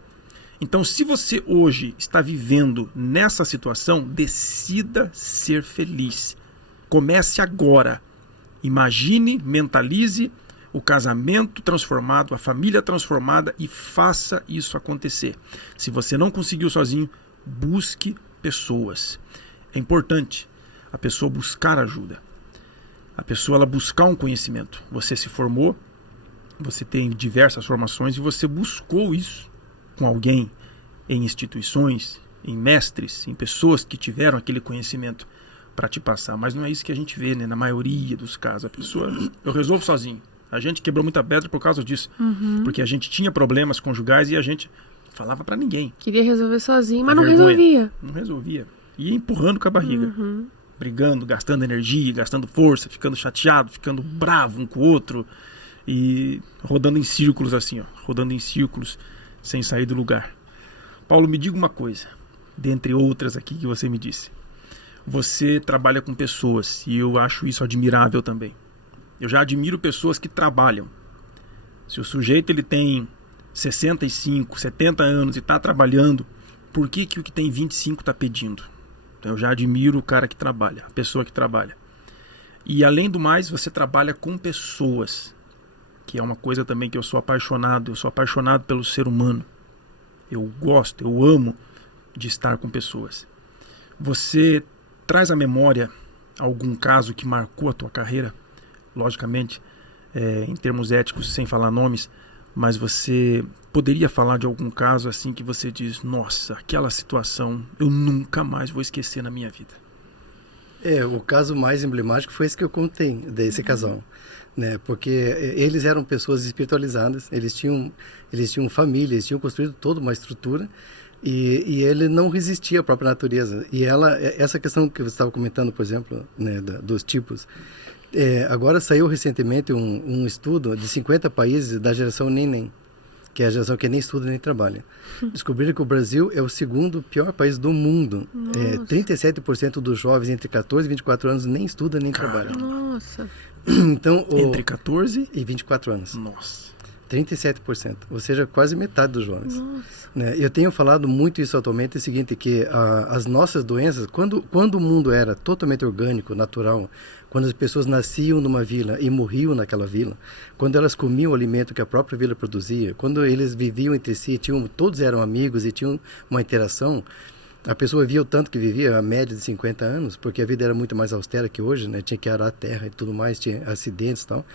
Então, se você hoje está vivendo nessa situação, decida ser feliz. Comece agora. Imagine, mentalize o casamento transformado, a família transformada e faça isso acontecer. Se você não conseguiu sozinho, busque pessoas. É importante a pessoa buscar ajuda. A pessoa ela buscar um conhecimento. Você se formou, você tem diversas formações e você buscou isso com alguém, em instituições, em mestres, em pessoas que tiveram aquele conhecimento para te passar. Mas não é isso que a gente vê, né? Na maioria dos casos. A pessoa, eu resolvo sozinho. A gente quebrou muita pedra por causa disso. Porque a gente tinha problemas conjugais e a gente falava para ninguém. Queria resolver sozinho, mas não resolvia. Não resolvia. Ia empurrando com a barriga. Brigando, gastando energia, gastando força, ficando chateado, ficando bravo um com o outro. E rodando em círculos assim, ó. Rodando em círculos, sem sair do lugar. Paulo, me diga uma coisa. Dentre outras aqui que você me disse. Você trabalha com pessoas e eu acho isso admirável também. Eu já admiro pessoas que trabalham. Se o sujeito ele tem 65, 70 anos e está trabalhando, por que o que tem 25 está pedindo? Então, eu já admiro o cara que trabalha, a pessoa que trabalha. E além do mais, você trabalha com pessoas, que é uma coisa também que eu sou apaixonado pelo ser humano. eu gosto, eu amo de estar com pessoas. Você traz à memória algum caso que marcou a tua carreira? Logicamente, em termos éticos, sem falar nomes, mas você poderia falar de algum caso assim que você diz, nossa, aquela situação eu nunca mais vou esquecer na minha vida? O caso mais emblemático foi esse que eu contei, desse casal, né? Porque eles eram pessoas espiritualizadas, eles tinham família, eles tinham construído toda uma estrutura, e ele não resistia à própria natureza. E essa questão que você estava comentando, por exemplo, né, dos tipos, agora saiu recentemente um estudo de 50 países da geração Neném, que é a geração que nem estuda nem trabalha. Descobriram que o Brasil é o segundo pior país do mundo. 37% dos jovens entre 14 e 24 anos nem estudam nem trabalham. Nossa. Então, Entre 14 e 24 anos. Nossa. 37%, ou seja, quase metade dos jovens. Nossa. Né? Eu tenho falado muito isso atualmente, é o seguinte, que as nossas doenças, quando o mundo era totalmente orgânico, natural, quando as pessoas nasciam numa vila e morriam naquela vila, quando elas comiam o alimento que a própria vila produzia, quando eles viviam entre si, todos eram amigos e tinham uma interação, a pessoa via o tanto que vivia, a média de 50 anos, porque a vida era muito mais austera que hoje, né? Tinha que arar a terra e tudo mais, tinha acidentes e tal.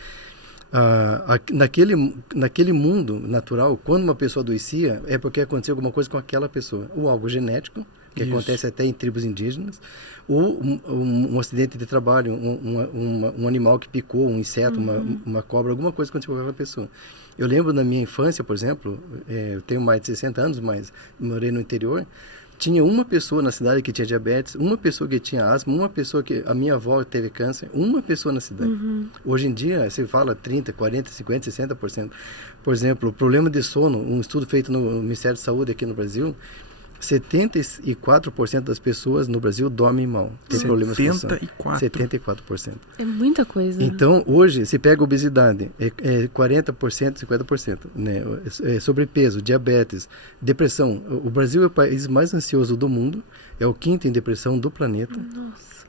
Naquele mundo natural, quando uma pessoa adoecia, é porque aconteceu alguma coisa com aquela pessoa. Ou algo genético, que acontece até em tribos indígenas, ou um acidente de trabalho, um animal que picou, um inseto, uma cobra, alguma coisa aconteceu com aquela pessoa. Eu lembro na minha infância, por exemplo, eu tenho mais de 60 anos, mas morei no interior, tinha uma pessoa na cidade que tinha diabetes, uma pessoa que tinha asma, uma pessoa que... A minha avó teve câncer, uma pessoa na cidade. Hoje em dia, você fala 30%, 40%, 50%, 60%. Por exemplo, o problema de sono, um estudo feito no Ministério da Saúde aqui no Brasil, 74% das pessoas no Brasil dormem mal. Tem problemas com sono. 74%. É muita coisa. Então, hoje, se pega obesidade, 40%, 50%. Né? Sobrepeso, diabetes, depressão. O Brasil é o país mais ansioso do mundo, é o quinto em depressão do planeta. Nossa.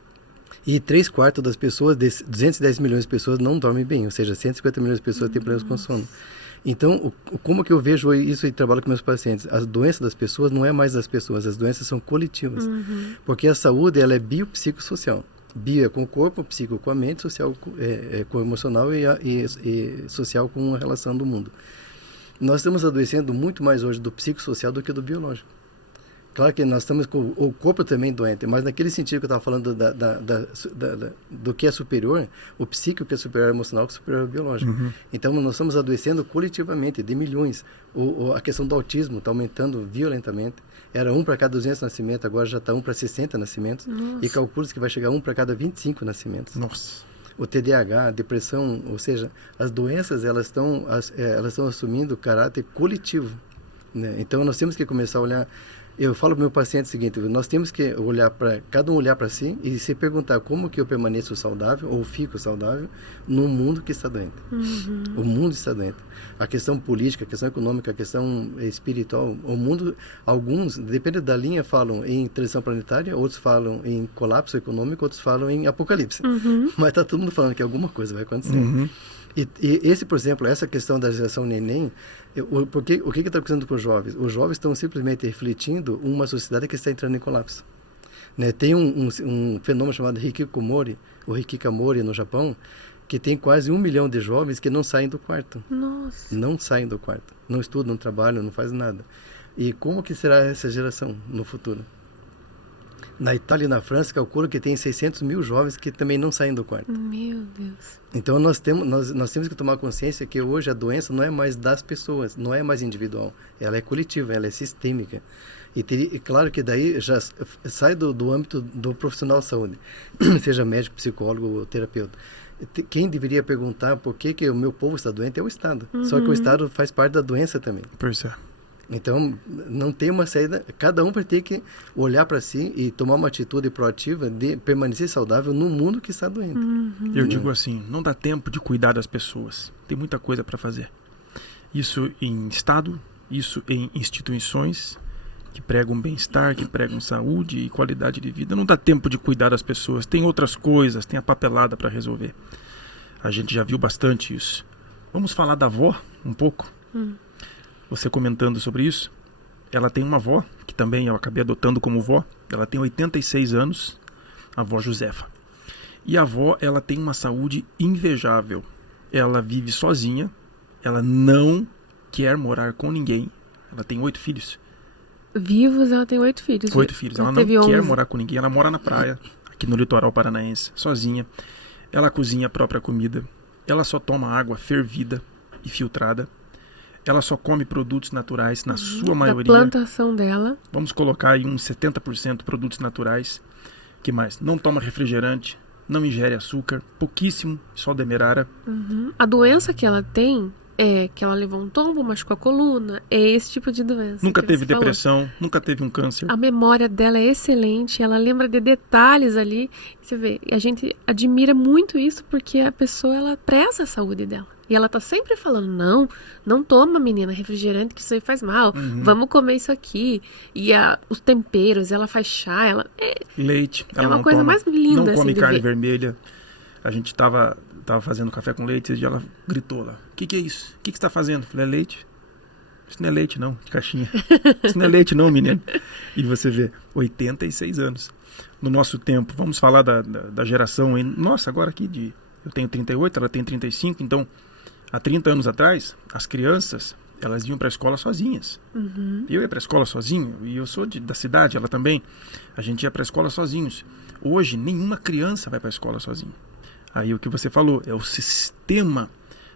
E 3/4 das pessoas, 210 milhões de pessoas não dormem bem, ou seja, 150 milhões de pessoas têm problemas com sono. Então, como que eu vejo isso e trabalho com meus pacientes? As doenças das pessoas não é mais das pessoas, as doenças são coletivas. Porque a saúde, ela é biopsicossocial. Bio é com o corpo, psico com a mente, social com o emocional e social com a relação do mundo. Nós estamos adoecendo muito mais hoje do psicossocial do que do biológico. Claro que nós estamos com o corpo também doente, mas naquele sentido que eu estava falando do que é superior, o psíquico que é superior ao emocional, que é superior ao biológico. Então, nós estamos adoecendo coletivamente, de milhões. A questão do autismo está aumentando violentamente. Era 1 para cada 200 nascimentos, agora já está 1 para 60 nascimentos. Nossa. E calcula-se que vai chegar 1 para cada 25 nascimentos. Nossa. O TDAH, a depressão, ou seja, as doenças elas estão assumindo caráter coletivo. Né? Então, nós temos que começar a olhar... Eu falo para o meu paciente o seguinte, nós temos que cada um olhar para si e se perguntar como que eu permaneço saudável ou fico saudável num mundo que está doente. O mundo está doente. A questão política, a questão econômica, a questão espiritual, o mundo, alguns, depende da linha, falam em transição planetária, outros falam em colapso econômico, outros falam em apocalipse. Mas está todo mundo falando que alguma coisa vai acontecer. E esse, por exemplo, essa questão da geração neném, o que está acontecendo com os jovens? Os jovens estão simplesmente refletindo uma sociedade que está entrando em colapso. Né? Tem um fenômeno chamado hikikomori, ou hikikamori no Japão, que tem quase 1 milhão de jovens que não saem do quarto. Nossa. Não saem do quarto. Não estudam, não trabalham, não fazem nada. E como que será essa geração no futuro? Na Itália e na França, calcula que tem 600 mil jovens que também não saem do quarto. Meu Deus. Então, nós temos que tomar consciência que hoje a doença não é mais das pessoas, não é mais individual. Ela é coletiva, ela é sistêmica. E claro que daí já sai do âmbito do profissional de saúde, seja médico, psicólogo ou terapeuta. Quem deveria perguntar por que o meu povo está doente é o Estado. Só que o Estado faz parte da doença também. Pois é. Então, não tem uma saída. Cada um vai ter que olhar para si e tomar uma atitude proativa de permanecer saudável no mundo que está doente. Eu digo assim, não dá tempo de cuidar das pessoas. Tem muita coisa para fazer. Isso em Estado, isso em instituições que pregam bem-estar, que pregam saúde e qualidade de vida. Não dá tempo de cuidar das pessoas. Tem outras coisas, tem a papelada para resolver. A gente já viu bastante isso. Vamos falar da avó um pouco? Você comentando sobre isso, ela tem uma avó, que também eu acabei adotando como vó. Ela tem 86 anos, a avó Josefa. E a avó, ela tem uma saúde invejável. Ela vive sozinha, ela não quer morar com ninguém. Ela tem 8 filhos. Vivos, ela tem 8 filhos. 8 filhos. Ela não quer morar com ninguém. Ela mora na praia, aqui no litoral paranaense, sozinha. Ela cozinha a própria comida. Ela só toma água fervida e filtrada. Ela só come produtos naturais, na sua maioria. Da plantação dela. Vamos colocar aí uns 70% produtos naturais. Que mais? Não toma refrigerante, não ingere açúcar, pouquíssimo, só demerara. A doença que ela tem é que ela levou um tombo, machucou a coluna. É esse tipo de doença. Nunca teve depressão, nunca teve um câncer. A memória dela é excelente, ela lembra de detalhes ali. Você vê, a gente admira muito isso porque a pessoa, ela preza a saúde dela. E ela tá sempre falando, não toma, menina, refrigerante, que isso aí faz mal. Vamos comer isso aqui. E os temperos, ela faz chá, leite. É uma coisa mais linda. Não come assim, carne vermelha. A gente tava fazendo café com leite e ela gritou lá. O que é isso? O que você está fazendo? Eu falei, é leite. Isso não é leite não, de caixinha. Isso não é leite não, menino. E você vê, 86 anos. No nosso tempo, vamos falar da geração. Nossa, agora aqui eu tenho 38, ela tem 35, então há 30 anos atrás, as crianças, elas iam para a escola sozinhas. Eu ia para a escola sozinho, e eu sou da cidade, ela também. A gente ia para a escola sozinhos. Hoje, nenhuma criança vai para a escola sozinha. Aí o que você falou, é o sistema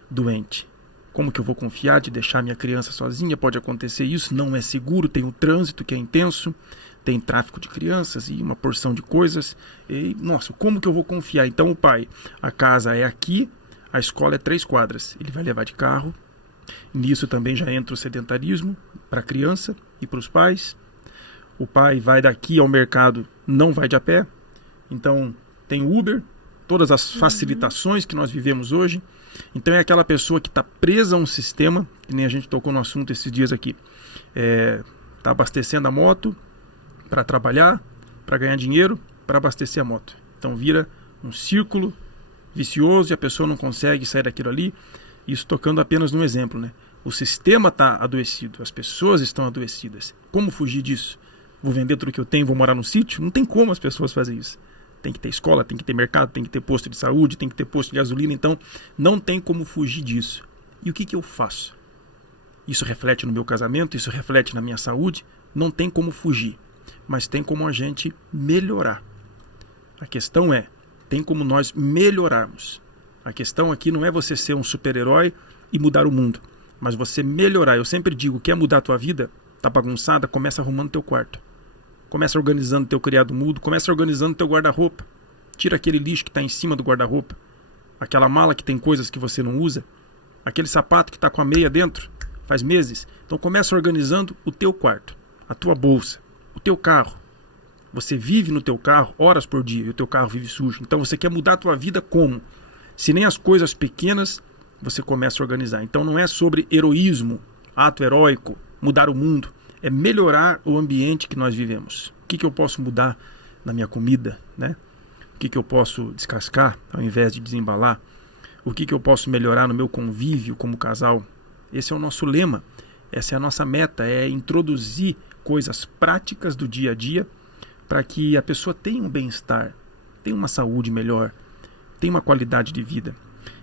doente. Como que eu vou confiar de deixar minha criança sozinha? Pode acontecer isso, não é seguro, tem o trânsito que é intenso, tem tráfico de crianças e uma porção de coisas. E, nossa, como que eu vou confiar? Então o pai, a casa é aqui, a escola é 3 quadras. Ele vai levar de carro. Nisso também já entra o sedentarismo para a criança e para os pais. O pai vai daqui ao mercado, não vai de a pé. Então tem o Uber, todas as facilitações que nós vivemos hoje. Então é aquela pessoa que está presa a um sistema, que nem a gente tocou no assunto esses dias aqui. Está abastecendo a moto para trabalhar, para ganhar dinheiro, para abastecer a moto. Então vira um círculo vicioso e a pessoa não consegue sair daquilo ali. Isso tocando apenas num exemplo, né? O sistema está adoecido, as pessoas estão adoecidas. Como fugir disso? Vou vender tudo que eu tenho, vou morar num sítio? Não tem como as pessoas fazerem isso. Tem que ter escola, tem que ter mercado, tem que ter posto de saúde, tem que ter posto de gasolina. Então, não tem como fugir disso. E o que eu faço? Isso reflete no meu casamento, isso reflete na minha saúde. Não tem como fugir, mas tem como a gente melhorar. A questão é, tem como nós melhorarmos. A questão aqui não é você ser um super-herói e mudar o mundo, mas você melhorar. Eu sempre digo, quer mudar a tua vida? Tá bagunçada? Começa arrumando teu quarto. Começa organizando teu criado mudo, começa organizando teu guarda-roupa. Tira aquele lixo que está em cima do guarda-roupa. Aquela mala que tem coisas que você não usa. Aquele sapato que está com a meia dentro, faz meses. Então começa organizando o teu quarto, a tua bolsa, o teu carro. Você vive no teu carro horas por dia e o teu carro vive sujo. Então você quer mudar a tua vida como? Se nem as coisas pequenas você começa a organizar. Então não é sobre heroísmo, ato heróico, mudar o mundo. É melhorar o ambiente que nós vivemos. O que eu posso mudar na minha comida, né? O que eu posso descascar ao invés de desembalar? O que eu posso melhorar no meu convívio como casal? Esse é o nosso lema. Essa é a nossa meta, é introduzir coisas práticas do dia a dia para que a pessoa tenha um bem-estar, tenha uma saúde melhor, tenha uma qualidade de vida.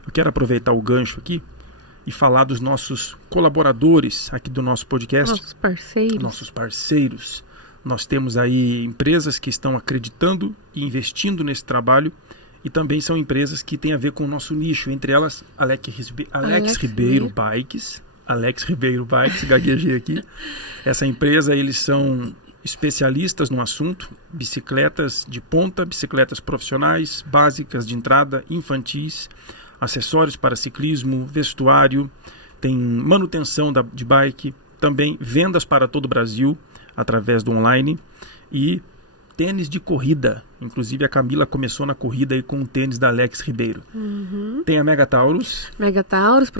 Eu quero aproveitar o gancho aqui e falar dos nossos colaboradores aqui do nosso podcast. Nossos parceiros. Nós temos aí empresas que estão acreditando e investindo nesse trabalho e também são empresas que têm a ver com o nosso nicho, entre elas Alex Ribeiro Bikes. Alex Ribeiro Bikes, gaguejei aqui. Essa empresa, eles são especialistas no assunto, bicicletas de ponta, bicicletas profissionais, básicas de entrada, infantis, acessórios para ciclismo, vestuário, tem manutenção de bike, também vendas para todo o Brasil através do online e tênis de corrida. Inclusive a Camila começou na corrida aí com o tênis da Alex Ribeiro. Tem a Mega Taurus. Mega Taurus,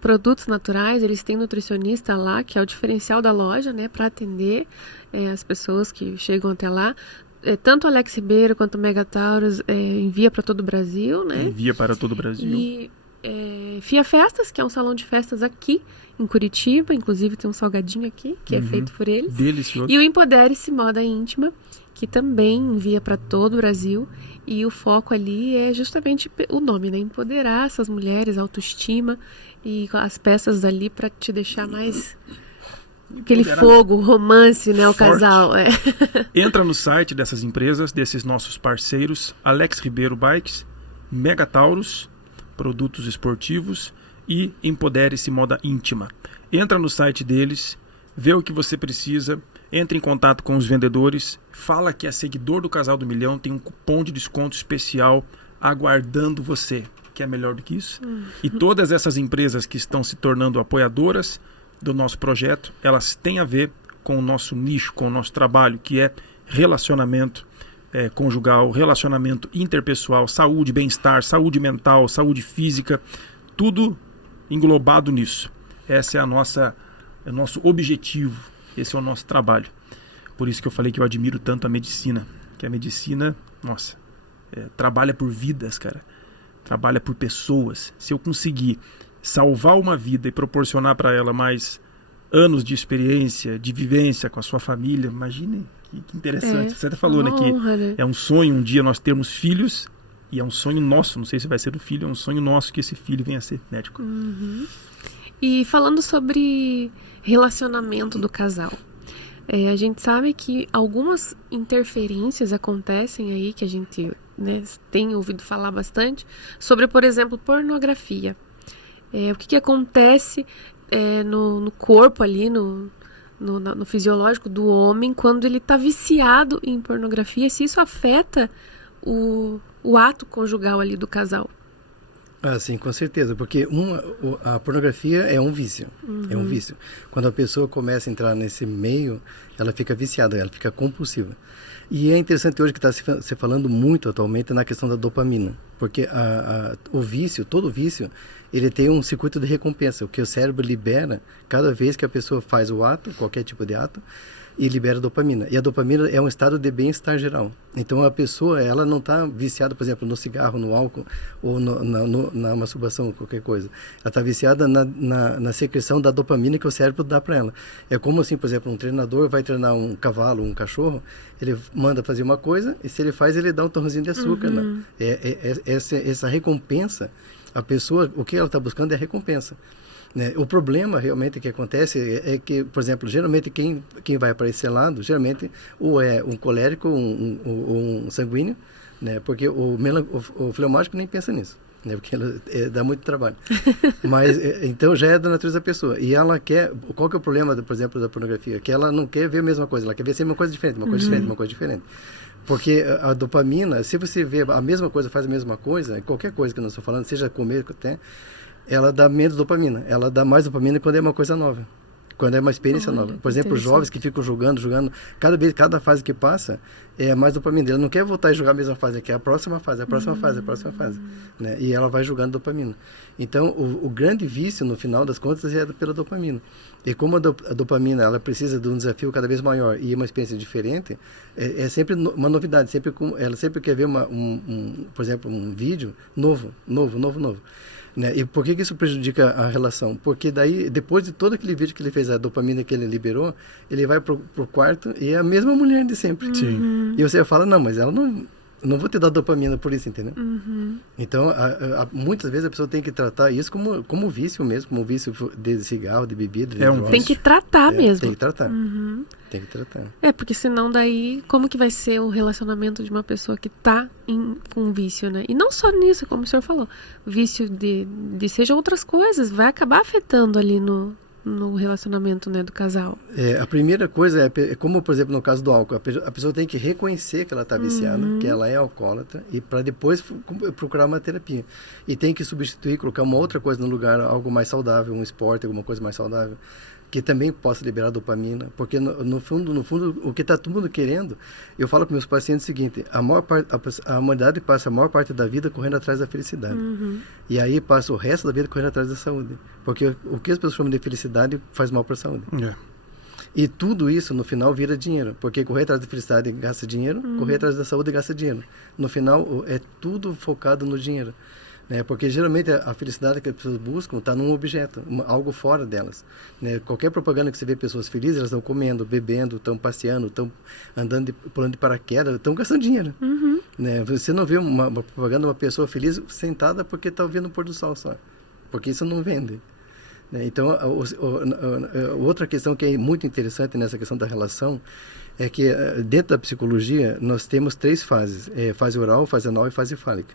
produtos naturais, eles têm nutricionista lá, que é o diferencial da loja, né, para atender as pessoas que chegam até lá. Tanto a Alex Ribeiro quanto o Mega Taurus envia para todo o Brasil, né? Envia para todo o Brasil. E Fia Festas, que é um salão de festas aqui em Curitiba, inclusive tem um salgadinho aqui, que é feito por eles. Delicioso. E o Empodere-se Moda Íntima, que também envia para todo o Brasil. E o foco ali é justamente o nome, né? Empoderar essas mulheres, autoestima e as peças ali para te deixar mais aquele fogo, romance, né? O forte. Casal. Entra no site dessas empresas, desses nossos parceiros, Alex Ribeiro Bikes, Mega Taurus, produtos esportivos e Empodere-se Moda Íntima. Entra no site deles, vê o que você precisa, entre em contato com os vendedores, fala que é seguidor do Casal do Milhão, tem um cupom de desconto especial aguardando você. Que é melhor do que isso? E todas essas empresas que estão se tornando apoiadoras do nosso projeto, elas têm a ver com o nosso nicho, com o nosso trabalho, que é relacionamento conjugal, relacionamento interpessoal, saúde, bem-estar, saúde mental, saúde física, tudo englobado nisso. Esse é o nosso objetivo, esse é o nosso trabalho. Por isso que eu falei que eu admiro tanto a medicina, que a medicina, nossa, trabalha por vidas, cara, trabalha por pessoas. Se eu conseguir salvar uma vida e proporcionar para ela mais anos de experiência, de vivência com a sua família, imagine que interessante. Você até falou, né, que é um sonho um dia nós termos filhos, e é um sonho nosso, não sei se vai ser do filho, é um sonho nosso que esse filho venha a ser médico. E falando sobre relacionamento do casal, a gente sabe que algumas interferências acontecem aí, que a gente, né, tem ouvido falar bastante, sobre, por exemplo, pornografia. O que acontece no corpo ali, no fisiológico do homem, quando ele está viciado em pornografia, se isso afeta o ato conjugal ali do casal. Ah, sim, com certeza, porque a pornografia é um vício, é um vício. Quando a pessoa começa a entrar nesse meio, ela fica viciada, ela fica compulsiva. E é interessante hoje que está se falando muito atualmente na questão da dopamina, porque o vício, todo vício, ele tem um circuito de recompensa, o que o cérebro libera cada vez que a pessoa faz o ato, qualquer tipo de ato, e libera dopamina. E a dopamina é um estado de bem-estar geral. Então a pessoa, ela não está viciada, por exemplo, no cigarro, no álcool ou na masturbação, qualquer coisa. Ela está viciada na secreção da dopamina que o cérebro dá para ela. É como assim, por exemplo, um treinador vai treinar um cavalo, um cachorro, ele manda fazer uma coisa e se ele faz, ele dá um torrãozinho de açúcar. Né? Essa recompensa, a pessoa, o que ela está buscando é recompensa. Né? O problema realmente que acontece é que, por exemplo, geralmente quem vai para esse lado, geralmente ou é um colérico ou um sanguíneo, né? Porque o fleumático nem pensa nisso, né? Porque dá muito trabalho. Mas então já é da natureza da pessoa. E ela quer, qual que é o problema, por exemplo, da pornografia? Que ela não quer ver a mesma coisa, ela quer ver sempre uma coisa diferente, uma coisa diferente, uma coisa diferente. Porque a dopamina, se você vê a mesma coisa, faz a mesma coisa, qualquer coisa que eu não estou falando, seja comer até, ela dá menos dopamina. Ela dá mais dopamina quando é uma coisa nova. Quando é uma experiência nova. Por exemplo, jovens que ficam jogando, cada fase que passa, é mais dopamina. Ele não quer voltar e jogar a mesma fase, quer a próxima fase, a próxima fase. Né? E ela vai jogando dopamina. Então, o grande vício, no final das contas, é pela dopamina. E como a dopamina, ela precisa de um desafio cada vez maior e uma experiência diferente, é sempre uma novidade. Ela sempre quer ver, por exemplo, um vídeo novo. Né? E por que isso prejudica a relação? Porque daí, depois de todo aquele vídeo que ele fez, a dopamina que ele liberou, ele vai pro quarto e é a mesma mulher de sempre. Sim. E você fala, não, mas ela não vou te dar dopamina por isso, entendeu? Então, muitas vezes a pessoa tem que tratar isso como vício mesmo, como vício de cigarro, de bebida, de drogas. Tem que tratar mesmo. Tem que tratar. Tem que tratar. Porque senão daí, como que vai ser o relacionamento de uma pessoa que tá com vício, né? E não só nisso, como o senhor falou, vício de sejam outras coisas, vai acabar afetando ali no relacionamento, né, do casal. A primeira coisa é como, por exemplo, no caso do álcool, a pessoa tem que reconhecer que ela está viciada, que ela é alcoólatra, e para depois procurar uma terapia. E tem que substituir, colocar uma outra coisa no lugar, algo mais saudável, um esporte, alguma coisa mais saudável, que também possa liberar dopamina, porque no fundo, o que está todo mundo querendo, eu falo para meus pacientes o seguinte, a humanidade passa a maior parte da vida correndo atrás da felicidade, e aí passa o resto da vida correndo atrás da saúde, porque o que as pessoas chamam de felicidade faz mal para a saúde. E tudo isso no final vira dinheiro, porque correr atrás da felicidade gasta dinheiro, correr atrás da saúde gasta dinheiro. No final é tudo focado no dinheiro. né? Porque geralmente a felicidade que as pessoas buscam está num objeto, algo fora delas, né? Qualquer propaganda que você vê pessoas felizes, elas estão comendo, bebendo, estão passeando, estão andando, pulando de paraquedas, estão gastando dinheiro. Né? Você não vê uma propaganda de uma pessoa feliz sentada porque está vendo o pôr do sol só, porque isso não vende. Então, outra questão que é muito interessante nessa questão da relação é que dentro da psicologia nós temos 3 fases, fase oral, fase anal e fase fálica.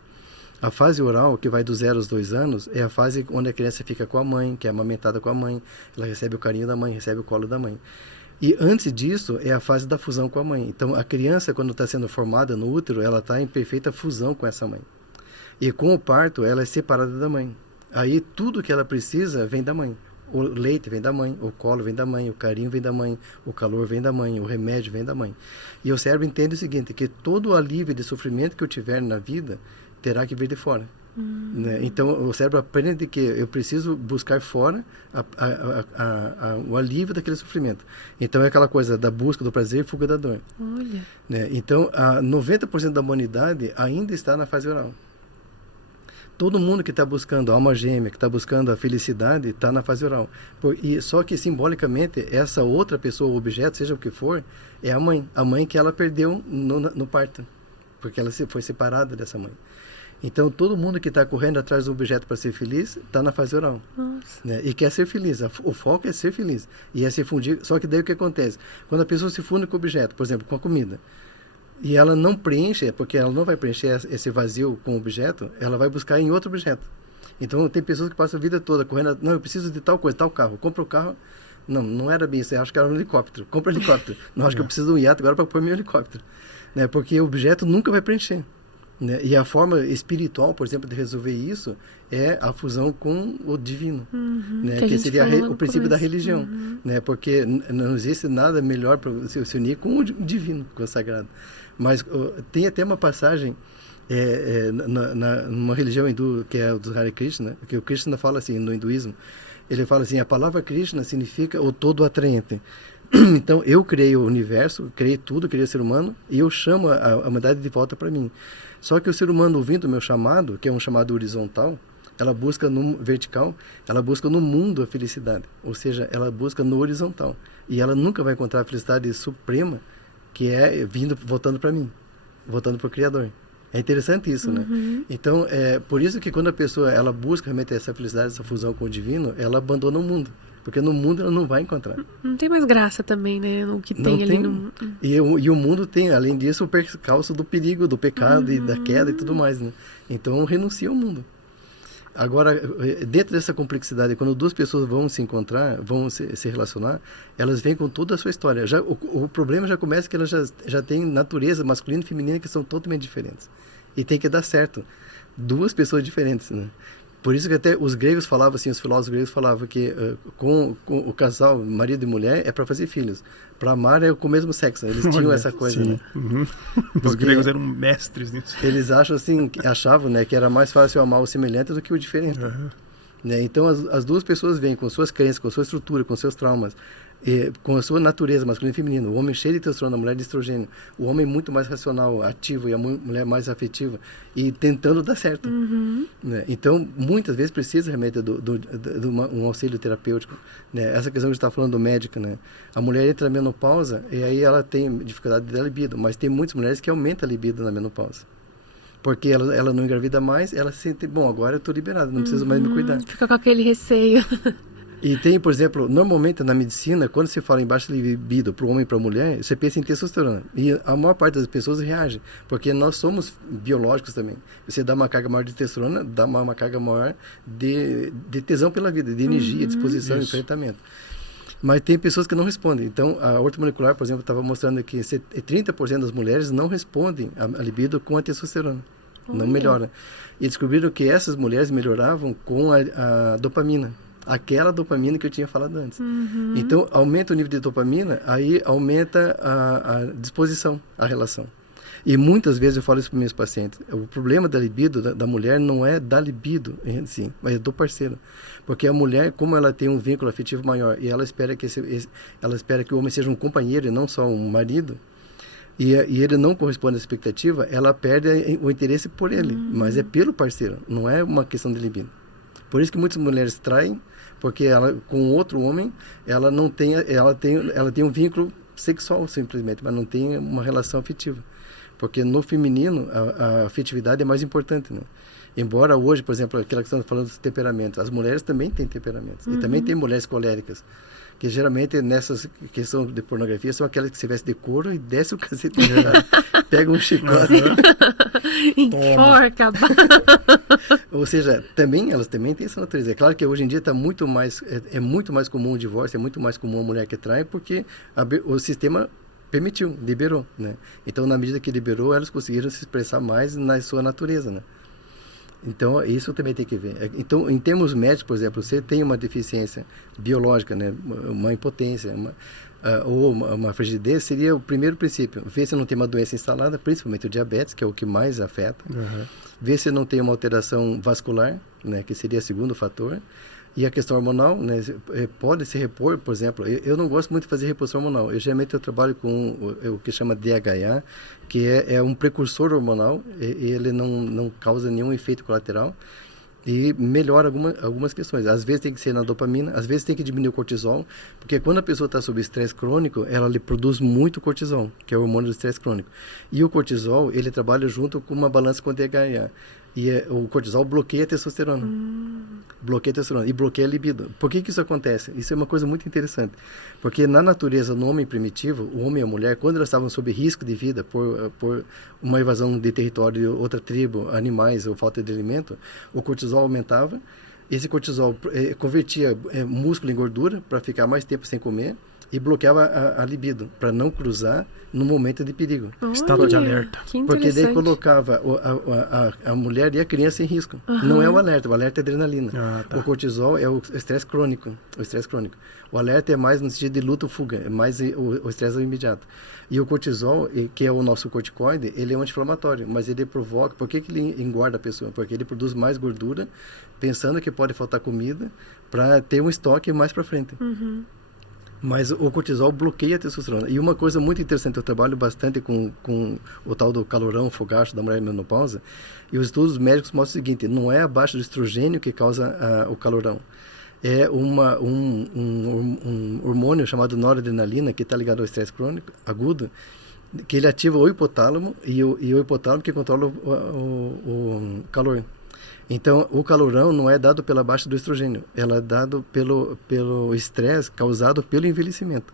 A fase oral, que vai do 0 aos 2 anos, é a fase onde a criança fica com a mãe, que é amamentada com a mãe, ela recebe o carinho da mãe, recebe o colo da mãe. E antes disso é a fase da fusão com a mãe. Então a criança, quando está sendo formada no útero, ela está em perfeita fusão com essa mãe. E com o parto, ela é separada da mãe. Aí tudo que ela precisa vem da mãe. O leite vem da mãe, o colo vem da mãe, o carinho vem da mãe, o calor vem da mãe, o remédio vem da mãe. E o cérebro entende o seguinte, que todo o alívio de sofrimento que eu tiver na vida terá que vir de fora. Né? Então o cérebro aprende que eu preciso buscar fora o alívio daquele sofrimento. Então é aquela coisa da busca do prazer e fuga da dor. Olha. Né? Então 90% da humanidade ainda está na fase oral. Todo mundo que está buscando a alma gêmea, que está buscando a felicidade, está na fase oral. Só que simbolicamente essa outra pessoa, o objeto, seja o que for, é a mãe que ela perdeu no parto, porque ela foi separada dessa mãe. Então, todo mundo que está correndo atrás do objeto para ser feliz, está na fase oral. Né? E quer ser feliz. O foco é ser feliz. E é se fundir. Só que daí o que acontece? Quando a pessoa se funde com o objeto, por exemplo, com a comida, e ela não preenche, porque ela não vai preencher esse vazio com o objeto, ela vai buscar em outro objeto. Então, tem pessoas que passam a vida toda correndo, não, eu preciso de tal coisa, tal carro. Compra o carro. Não era bem isso, eu acho que era um helicóptero. Compra um helicóptero. Não, acho que eu preciso de um iate agora para pôr meu helicóptero. Né? Porque o objeto nunca vai preencher. Né? E a forma espiritual, por exemplo, de resolver isso é a fusão com o divino, né? Que seria o princípio da religião, né? Porque não existe nada melhor para se unir com o divino, com o sagrado. Mas tem até uma passagem numa religião hindu, que é o do Hare Krishna, que o Krishna fala assim, no hinduísmo, ele fala assim, a palavra Krishna significa o todo atraente. Então, eu criei o universo, criei tudo, criei o ser humano, e eu chamo a humanidade de volta para mim. Só que o ser humano, ouvindo o meu chamado, que é um chamado horizontal, ela busca no vertical, ela busca no mundo a felicidade. Ou seja, ela busca no horizontal. E ela nunca vai encontrar a felicidade suprema, que é voltando para mim, voltando para o Criador. É interessante isso, né? Então, por isso que quando a pessoa ela busca realmente essa felicidade, essa fusão com o divino, ela abandona o mundo. Porque no mundo ela não vai encontrar. Não tem mais graça também, né? O que tem ali no... E o mundo tem, além disso, o percalço do perigo, do pecado e da queda e tudo mais, né? Então, renuncia ao mundo. Agora, dentro dessa complexidade, quando duas pessoas vão se encontrar, vão se relacionar, elas vêm com toda a sua história. O problema já começa que elas já têm natureza masculina e feminina que são totalmente diferentes. E tem que dar certo. Duas pessoas diferentes, né? Por isso que até os gregos falavam assim, os filósofos gregos falavam que com o casal, marido e mulher, é para fazer filhos. Para amar é com o mesmo sexo. Eles tinham essa coisa, né? Os gregos eram mestres nisso. Eles achavam, né, que era mais fácil amar o semelhante do que o diferente. Né? Então, as duas pessoas vêm com suas crenças, com sua estrutura, com seus traumas, com a sua natureza masculina e feminina. O homem cheio de testosterona, a mulher de estrogênio. O homem muito mais racional, ativo, e a mulher mais afetiva. E tentando dar certo. Né? Então, muitas vezes precisa realmente de um auxílio terapêutico. Né? Essa questão que a gente está falando do médico, né? A mulher entra na menopausa e aí ela tem dificuldade de libido. Mas tem muitas mulheres que aumentam a libido na menopausa. Porque ela não engravida mais, ela sente, bom, agora eu estou liberada, não preciso mais me cuidar. Fica com aquele receio. E tem, por exemplo, normalmente na medicina, quando se fala em baixa libido para o homem e para a mulher, você pensa em testosterona. E a maior parte das pessoas reage, porque nós somos biológicos também. Você dá uma carga maior de testosterona, dá uma carga maior de tesão pela vida, de energia, disposição, enfrentamento. Mas tem pessoas que não respondem. Então, a ortomolecular, por exemplo, estava mostrando que 30% das mulheres não respondem a libido com a testosterona. Não melhora. E descobriram que essas mulheres melhoravam com a dopamina. Aquela dopamina que eu tinha falado antes. Então, aumenta o nível de dopamina, aí aumenta a disposição, a relação. E muitas vezes eu falo isso para meus pacientes. O problema da libido da mulher não é da libido em si, mas é do parceiro. Porque a mulher, como ela tem um vínculo afetivo maior e ela espera que o homem seja um companheiro e não só um marido, e ele não corresponde à expectativa, ela perde o interesse por ele, mas é pelo parceiro, não é uma questão de libido. Por isso que muitas mulheres traem, porque ela, com outro homem, ela tem um vínculo sexual simplesmente, mas não tem uma relação afetiva. Porque no feminino, a afetividade é mais importante, né? Embora hoje, por exemplo, aquela questão falando dos temperamentos, as mulheres também têm temperamentos. E também tem mulheres coléricas, que geralmente nessas questões de pornografia são aquelas que se vestem de couro e desce o cacete, pega um chicote. Enforca. Ou seja, elas também têm essa natureza. É claro que hoje em dia está muito mais, é muito mais comum o divórcio, é muito mais comum a mulher que trai, porque o sistema permitiu, liberou, né? Então, na medida que liberou, elas conseguiram se expressar mais na sua natureza, né? Então, isso também tem que ver. Então, em termos médicos, por exemplo, você tem uma deficiência biológica, né? Uma impotência, ou uma frigidez, seria o primeiro princípio. Ver se não tem uma doença instalada, principalmente o diabetes, que é o que mais afeta. Ver se não tem uma alteração vascular, né? Que seria o segundo fator. E a questão hormonal, né, pode se repor, por exemplo, eu não gosto muito de fazer reposição hormonal. Eu trabalho com o que chama DHA, que é um precursor hormonal, e ele não causa nenhum efeito colateral e melhora algumas questões. Às vezes tem que ser na dopamina, às vezes tem que diminuir o cortisol, porque quando a pessoa está sob estresse crônico, ela lhe produz muito cortisol, que é o hormônio do estresse crônico. E o cortisol, ele trabalha junto com uma balança com o DHA. E o cortisol bloqueia a testosterona. Bloqueia a testosterona e bloqueia a libido. Por que isso acontece? Isso é uma coisa muito interessante. Porque na natureza, no homem primitivo, o homem e a mulher, quando elas estavam sob risco de vida por uma invasão de território de outra tribo, animais ou falta de alimento, o cortisol aumentava. Esse cortisol convertia músculo em gordura para ficar mais tempo sem comer e bloqueava a libido, para não cruzar no momento de perigo. Olha, estado de alerta. Porque daí colocava a mulher e a criança em risco. Não é o alerta é adrenalina. Tá. O cortisol é o estresse crônico. O alerta é mais no sentido de luta ou fuga, é mais o estresse imediato. E o cortisol, que é o nosso corticoide, ele é um anti-inflamatório, mas ele provoca... Por que ele engorda a pessoa? Porque ele produz mais gordura, pensando que pode faltar comida, para ter um estoque mais para frente. Mas o cortisol bloqueia a testosterona. E uma coisa muito interessante, eu trabalho bastante com o tal do calorão, fogacho da mulher menopausa, e os estudos médicos mostram o seguinte: não é a baixa do estrogênio que causa o calorão. É um hormônio chamado noradrenalina, que está ligado ao estresse crônico agudo, que ele ativa o hipotálamo, e o hipotálamo que controla o calor. Então, o calorão não é dado pela baixa do estrogênio, ela é dado pelo estresse causado pelo envelhecimento.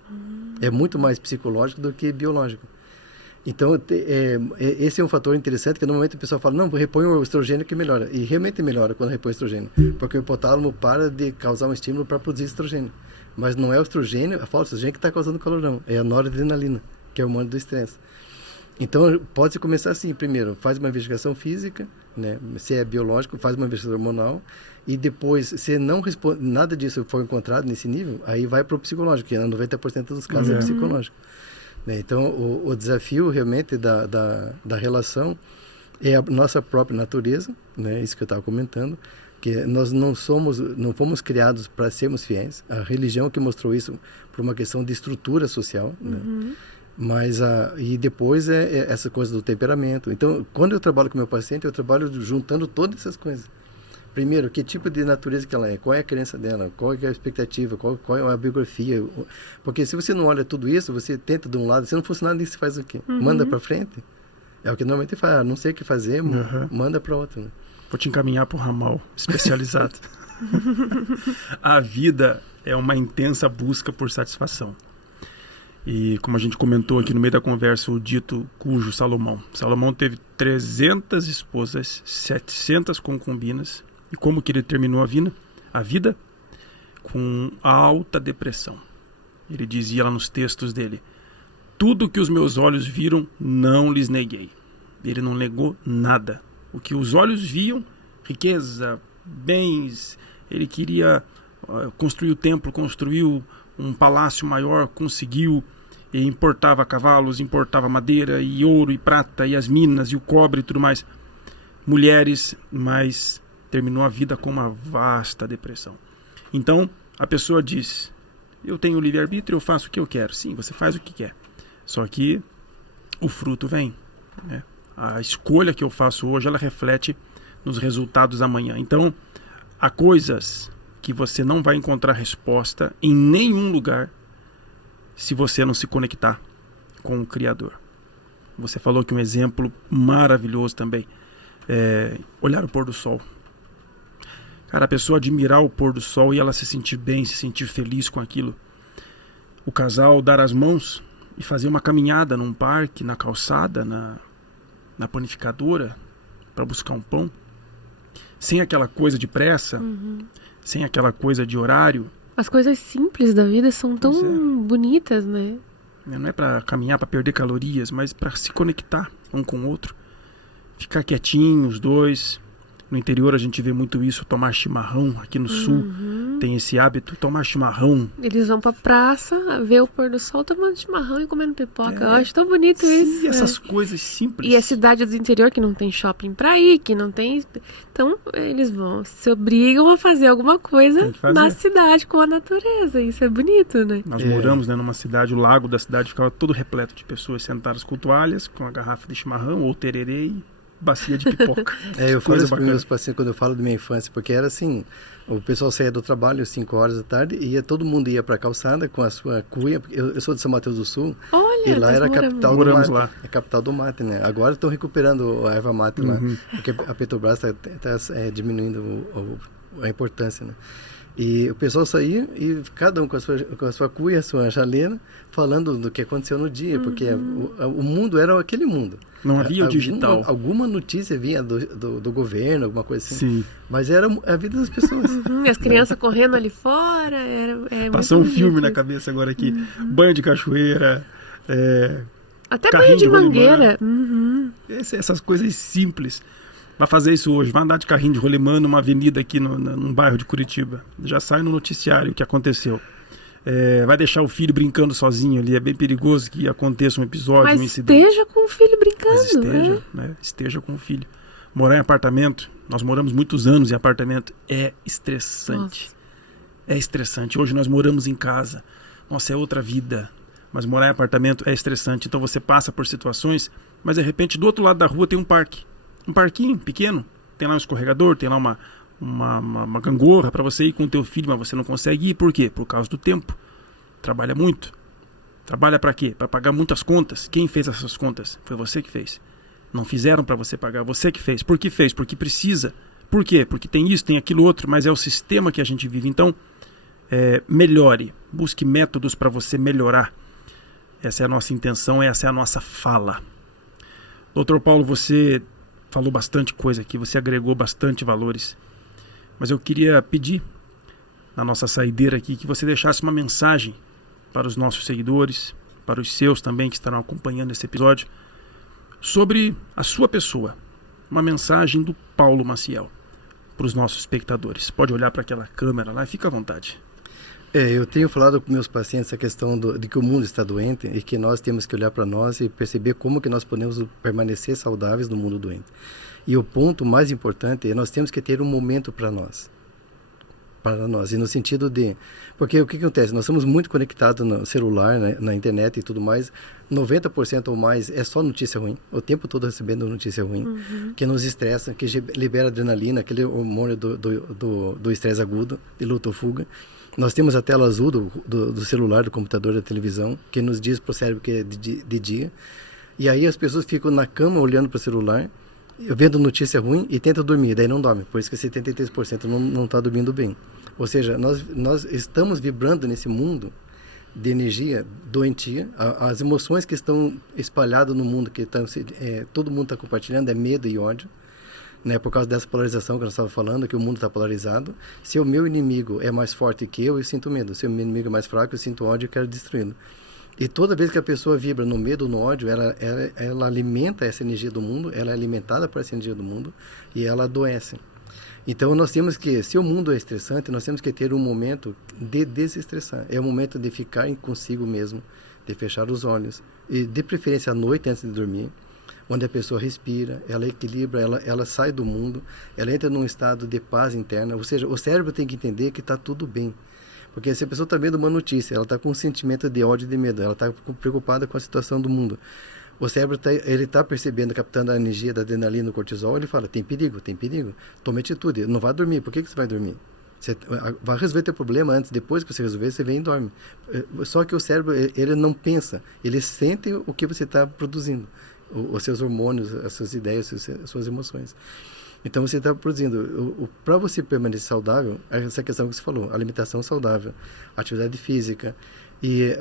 É muito mais psicológico do que biológico. Então, esse é um fator interessante, que normalmente o pessoal fala, não, repõe o estrogênio que melhora. E realmente melhora quando repõe o estrogênio, porque o hipotálamo para de causar um estímulo para produzir estrogênio. Mas não é o estrogênio, a falta de estrogênio que está causando o calorão, é a noradrenalina, que é o hormônio do estresse. Então, pode-se começar assim, primeiro, faz uma investigação física, né? Se é biológico, faz uma investigação hormonal, e depois, se não responde, nada disso for encontrado nesse nível, aí vai para o psicológico, que 90% dos casos é psicológico. Né? Então, o desafio realmente da relação é a nossa própria natureza, né? Isso que eu estava comentando, que nós não fomos criados para sermos fiéis. A religião que mostrou isso por uma questão de estrutura social, né? Mas e depois é essa coisa do temperamento. Então, quando eu trabalho com meu paciente, eu trabalho juntando todas essas coisas. Primeiro, que tipo de natureza que ela é, qual é a crença dela, qual é a expectativa, qual é a biografia. Porque se você não olha tudo isso, você tenta de um lado, se não fosse nada, você faz o quê? Manda para frente? É o que normalmente faz, não sei o que fazer, manda para outro. Né? Vou te encaminhar para o ramal especializado. A vida é uma intensa busca por satisfação. E como a gente comentou aqui no meio da conversa, o dito cujo Salomão. Salomão teve 300 esposas, 700 concubinas. E como que ele terminou a vida? Com alta depressão. Ele dizia lá nos textos dele: tudo que os meus olhos viram, não lhes neguei. Ele não negou nada. O que os olhos viam, riqueza, bens, ele queria construir o templo, construiu um palácio maior, conseguiu. E importava cavalos, importava madeira e ouro e prata e as minas e o cobre e tudo mais. Mulheres, mas terminou a vida com uma vasta depressão. Então, a pessoa diz: eu tenho livre-arbítrio, eu faço o que eu quero. Sim, você faz o que quer. Só que o fruto vem, né? A escolha que eu faço hoje, ela reflete nos resultados amanhã. Então, há coisas que você não vai encontrar resposta em nenhum lugar se você não se conectar com o Criador. Você falou que um exemplo maravilhoso também é olhar o pôr do sol. Cara, a pessoa admirar o pôr do sol e ela se sentir bem, se sentir feliz com aquilo. O casal dar as mãos e fazer uma caminhada num parque, na calçada, na panificadora, para buscar um pão. Sem aquela coisa de pressa, sem aquela coisa de horário. As coisas simples da vida são tão bonitas, né? Não é para caminhar, para perder calorias, mas para se conectar um com o outro. Ficar quietinho, os dois. No interior a gente vê muito isso, tomar chimarrão. Aqui no sul tem esse hábito, tomar chimarrão. Eles vão pra praça, ver o pôr do sol, tomando chimarrão e comendo pipoca. Eu acho tão bonito isso. E essas coisas simples. E a cidade do interior que não tem shopping pra ir, que não tem... Então, eles se obrigam a fazer alguma coisa na cidade com a natureza. Isso é bonito, né? Nós moramos, né, numa cidade, o lago da cidade ficava todo repleto de pessoas sentadas com toalhas, com a garrafa de chimarrão ou tererê e bacia de pipoca. Eu falo isso para meus pacientes quando eu falo da minha infância, porque era assim, o pessoal saía do trabalho às 5 horas da tarde e todo mundo ia para a calçada com a sua cuia. Eu sou de São Mateus do Sul. Olha, e lá era a capital do mate. Lá. É a capital do mate, né? Agora estão recuperando a erva mate lá, porque a Petrobras está diminuindo a importância, né? E o pessoal saía e cada um com a sua cuia, a sua chaleira, falando do que aconteceu no dia, porque o mundo era aquele mundo. Não havia o digital. Alguma notícia vinha do governo, alguma coisa assim. Sim. Mas era a vida das pessoas. As crianças correndo ali fora. Passou um filme na cabeça agora aqui. Banho de cachoeira. Até banho de mangueira. Essas coisas simples. Vai fazer isso hoje, vai andar de carrinho de rolemã numa avenida aqui num bairro de Curitiba. Já sai no noticiário o que aconteceu. Vai deixar o filho brincando sozinho ali, é bem perigoso que aconteça um episódio, um incidente. Esteja com o filho brincando. Mas esteja, né? Esteja com o filho. Morar em apartamento, nós moramos muitos anos em apartamento, é estressante. Nossa. É estressante. Hoje nós moramos em casa. Nossa, é outra vida. Mas morar em apartamento é estressante. Então você passa por situações, mas de repente do outro lado da rua tem um parque. Um parquinho pequeno, tem lá um escorregador, tem lá uma gangorra para você ir com o teu filho, mas você não consegue ir. Por quê? Por causa do tempo. Trabalha muito. Trabalha para quê? Para pagar muitas contas. Quem fez essas contas? Foi você que fez. Não fizeram para você pagar, você que fez. Por que fez? Porque precisa. Por quê? Porque tem isso, tem aquilo outro, mas é o sistema que a gente vive. Então, melhore. Busque métodos para você melhorar. Essa é a nossa intenção, essa é a nossa fala. Dr. Paulo, você falou bastante coisa aqui, você agregou bastante valores. Mas eu queria pedir, na nossa saideira aqui, que você deixasse uma mensagem para os nossos seguidores, para os seus também que estarão acompanhando esse episódio, sobre a sua pessoa. Uma mensagem do Paulo Maciel para os nossos espectadores. Pode olhar para aquela câmera lá e fica à vontade. Eu tenho falado com meus pacientes a questão de que o mundo está doente e que nós temos que olhar para nós e perceber como que nós podemos permanecer saudáveis no mundo doente. E o ponto mais importante é nós temos que ter um momento para nós. Para nós, e no sentido de... Porque o que acontece? Nós estamos muito conectados no celular, na internet e tudo mais. 90% ou mais é só notícia ruim. O tempo todo recebendo notícia ruim, que nos estressa, que libera adrenalina, aquele hormônio do estresse agudo, de luta ou fuga. Nós temos a tela azul do celular, do computador, da televisão, que nos diz para o cérebro que é de dia. E aí as pessoas ficam na cama olhando para o celular, vendo notícia ruim e tentam dormir, daí não dorme. Por isso que 73% não está dormindo bem. Ou seja, nós estamos vibrando nesse mundo de energia doentia. As emoções que estão espalhadas no mundo, que todo mundo está compartilhando, é medo e ódio. Né, por causa dessa polarização que nós estávamos falando, que o mundo está polarizado. Se o meu inimigo é mais forte que eu sinto medo. Se o meu inimigo é mais fraco, eu sinto ódio e quero destruí-lo. E toda vez que a pessoa vibra no medo ou no ódio, ela alimenta essa energia do mundo, ela é alimentada por essa energia do mundo e ela adoece. Então nós temos que, se o mundo é estressante, nós temos que ter um momento de desestressar. É o momento de ficar consigo mesmo, de fechar os olhos. E de preferência à noite antes de dormir, onde a pessoa respira, ela equilibra, ela sai do mundo, ela entra num estado de paz interna. Ou seja, o cérebro tem que entender que está tudo bem. Porque se a pessoa está vendo uma notícia, ela está com um sentimento de ódio e de medo, ela está preocupada com a situação do mundo. O cérebro ele tá percebendo, captando a energia da adrenalina, do cortisol, ele fala, tem perigo, tome atitude, não vá dormir. Por que você vai dormir? Você vai resolver teu problema antes, depois que você resolver, você vem e dorme. Só que o cérebro, ele não pensa, ele sente o que você está produzindo, os seus hormônios, as suas ideias, as suas emoções. Então você está produzindo. Para você permanecer saudável, essa questão que você falou, alimentação saudável, atividade física e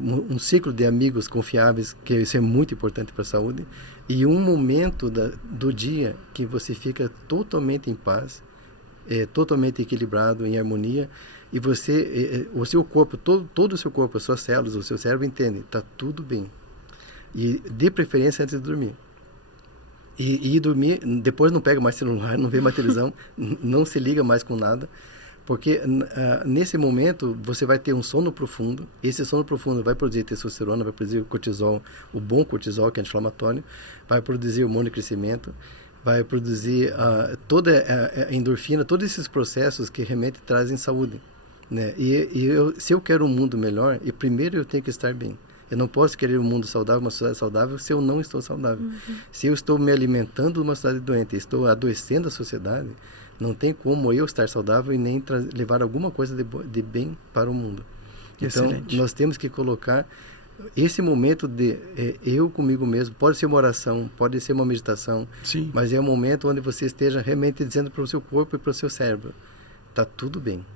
um ciclo de amigos confiáveis, que isso é muito importante para a saúde, e um momento do dia que você fica totalmente em paz, totalmente equilibrado, em harmonia, e você, o seu corpo, todo o seu corpo, as suas células, o seu cérebro entende, está tudo bem. E de preferência antes de dormir. E dormir, depois não pega mais celular, não vê mais televisão, não se liga mais com nada, porque nesse momento você vai ter um sono profundo. Esse sono profundo vai produzir testosterona, vai produzir cortisol, o bom cortisol, que é anti-inflamatório, vai produzir hormônio de crescimento, vai produzir toda a endorfina, todos esses processos que realmente trazem saúde, né? Se eu quero um mundo melhor, primeiro eu tenho que estar bem. Eu não posso querer um mundo saudável, uma sociedade saudável, se eu não estou saudável. Se eu estou me alimentando numa sociedade doente, estou adoecendo a sociedade, não tem como eu estar saudável e nem levar alguma coisa de bem para o mundo. Excelente. Então, nós temos que colocar esse momento de eu comigo mesmo. Pode ser uma oração, pode ser uma meditação, sim, mas é um momento onde você esteja realmente dizendo para o seu corpo e para o seu cérebro, está tudo bem.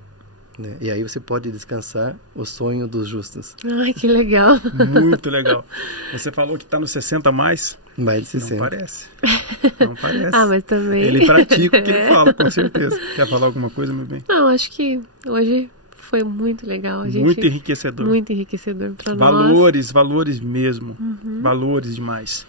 Né? E aí você pode descansar o sonho dos justos. Ai, que legal. Muito legal. Você falou que está nos 60 mais. Mais de 60. Não parece. Não parece. Mas também... Ele pratica o que ele fala, com certeza. Quer falar alguma coisa, meu bem? Não, acho que hoje foi muito legal. Muito enriquecedor. Muito enriquecedor para nós. Valores mesmo. Valores demais.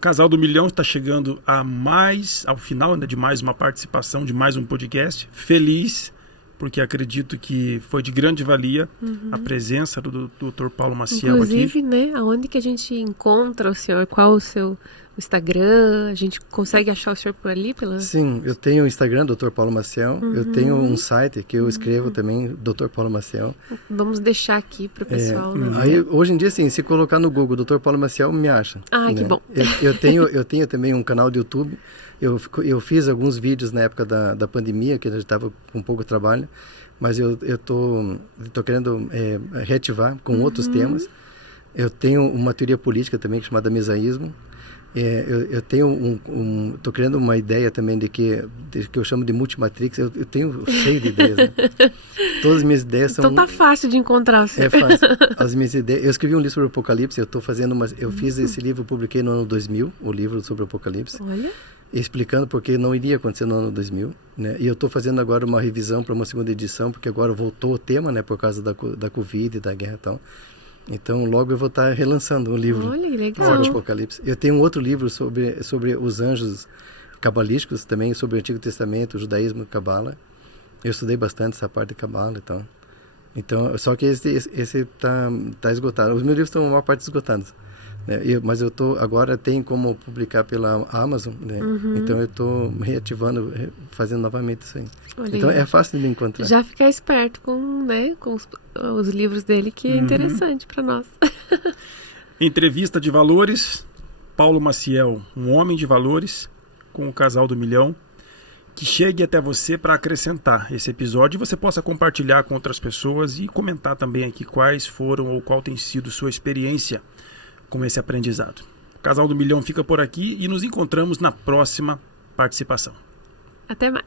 Casal do Milhão está chegando ao final, né, de mais uma participação, de mais um podcast. Feliz, porque acredito que foi de grande valia a presença do Dr. Paulo Maciel aqui. Inclusive, né, aonde que a gente encontra o senhor? Qual o seu Instagram? A gente consegue achar o senhor por ali? Sim, eu tenho o Instagram, Dr. Paulo Maciel. Eu tenho um site que eu escrevo também, Dr. Paulo Maciel. Vamos deixar aqui para o pessoal. Né? Aí, hoje em dia, sim, se colocar no Google Dr. Paulo Maciel, me acha. Ah, né? Que bom. Eu tenho também um canal de YouTube. Eu fiz alguns vídeos na época da pandemia, que a gente estava com pouco trabalho, mas eu tô querendo reativar com outros temas. Eu tenho uma teoria política também chamada Mesaísmo. Eu tenho tô criando uma ideia também de que eu chamo de multimatrix. Eu tenho cheio de ideias, né? Todas as minhas ideias são... Então tá fácil de encontrar. É fácil. As minhas ideias... Eu escrevi um livro sobre o Apocalipse. Eu fiz esse livro, publiquei no ano 2000, o livro sobre o Apocalipse. Olha... explicando porque não iria acontecer no ano 2000, né? E eu estou fazendo agora uma revisão para uma segunda edição, porque agora voltou o tema, né? Por causa da Covid, da guerra e tal. Então, logo eu vou estar relançando o livro. Olha, legal. Sobre o Apocalipse. Eu tenho um outro livro sobre os anjos cabalísticos, também sobre o Antigo Testamento, o judaísmo e Cabala. Eu estudei bastante essa parte de Cabala e tal. Então, só que esse tá esgotado. Os meus livros estão a maior parte esgotados. Mas agora tem como publicar pela Amazon, né? Então eu estou reativando, fazendo novamente isso aí. Olha, então é fácil de me encontrar. Já ficar esperto com os livros dele, que é interessante para nós. Entrevista de valores, Paulo Maciel, um homem de valores, com o Casal do Milhão, que chegue até você para acrescentar esse episódio e você possa compartilhar com outras pessoas e comentar também aqui quais foram ou qual tem sido sua experiência com esse aprendizado. O Casal do Milhão fica por aqui e nos encontramos na próxima participação. Até mais.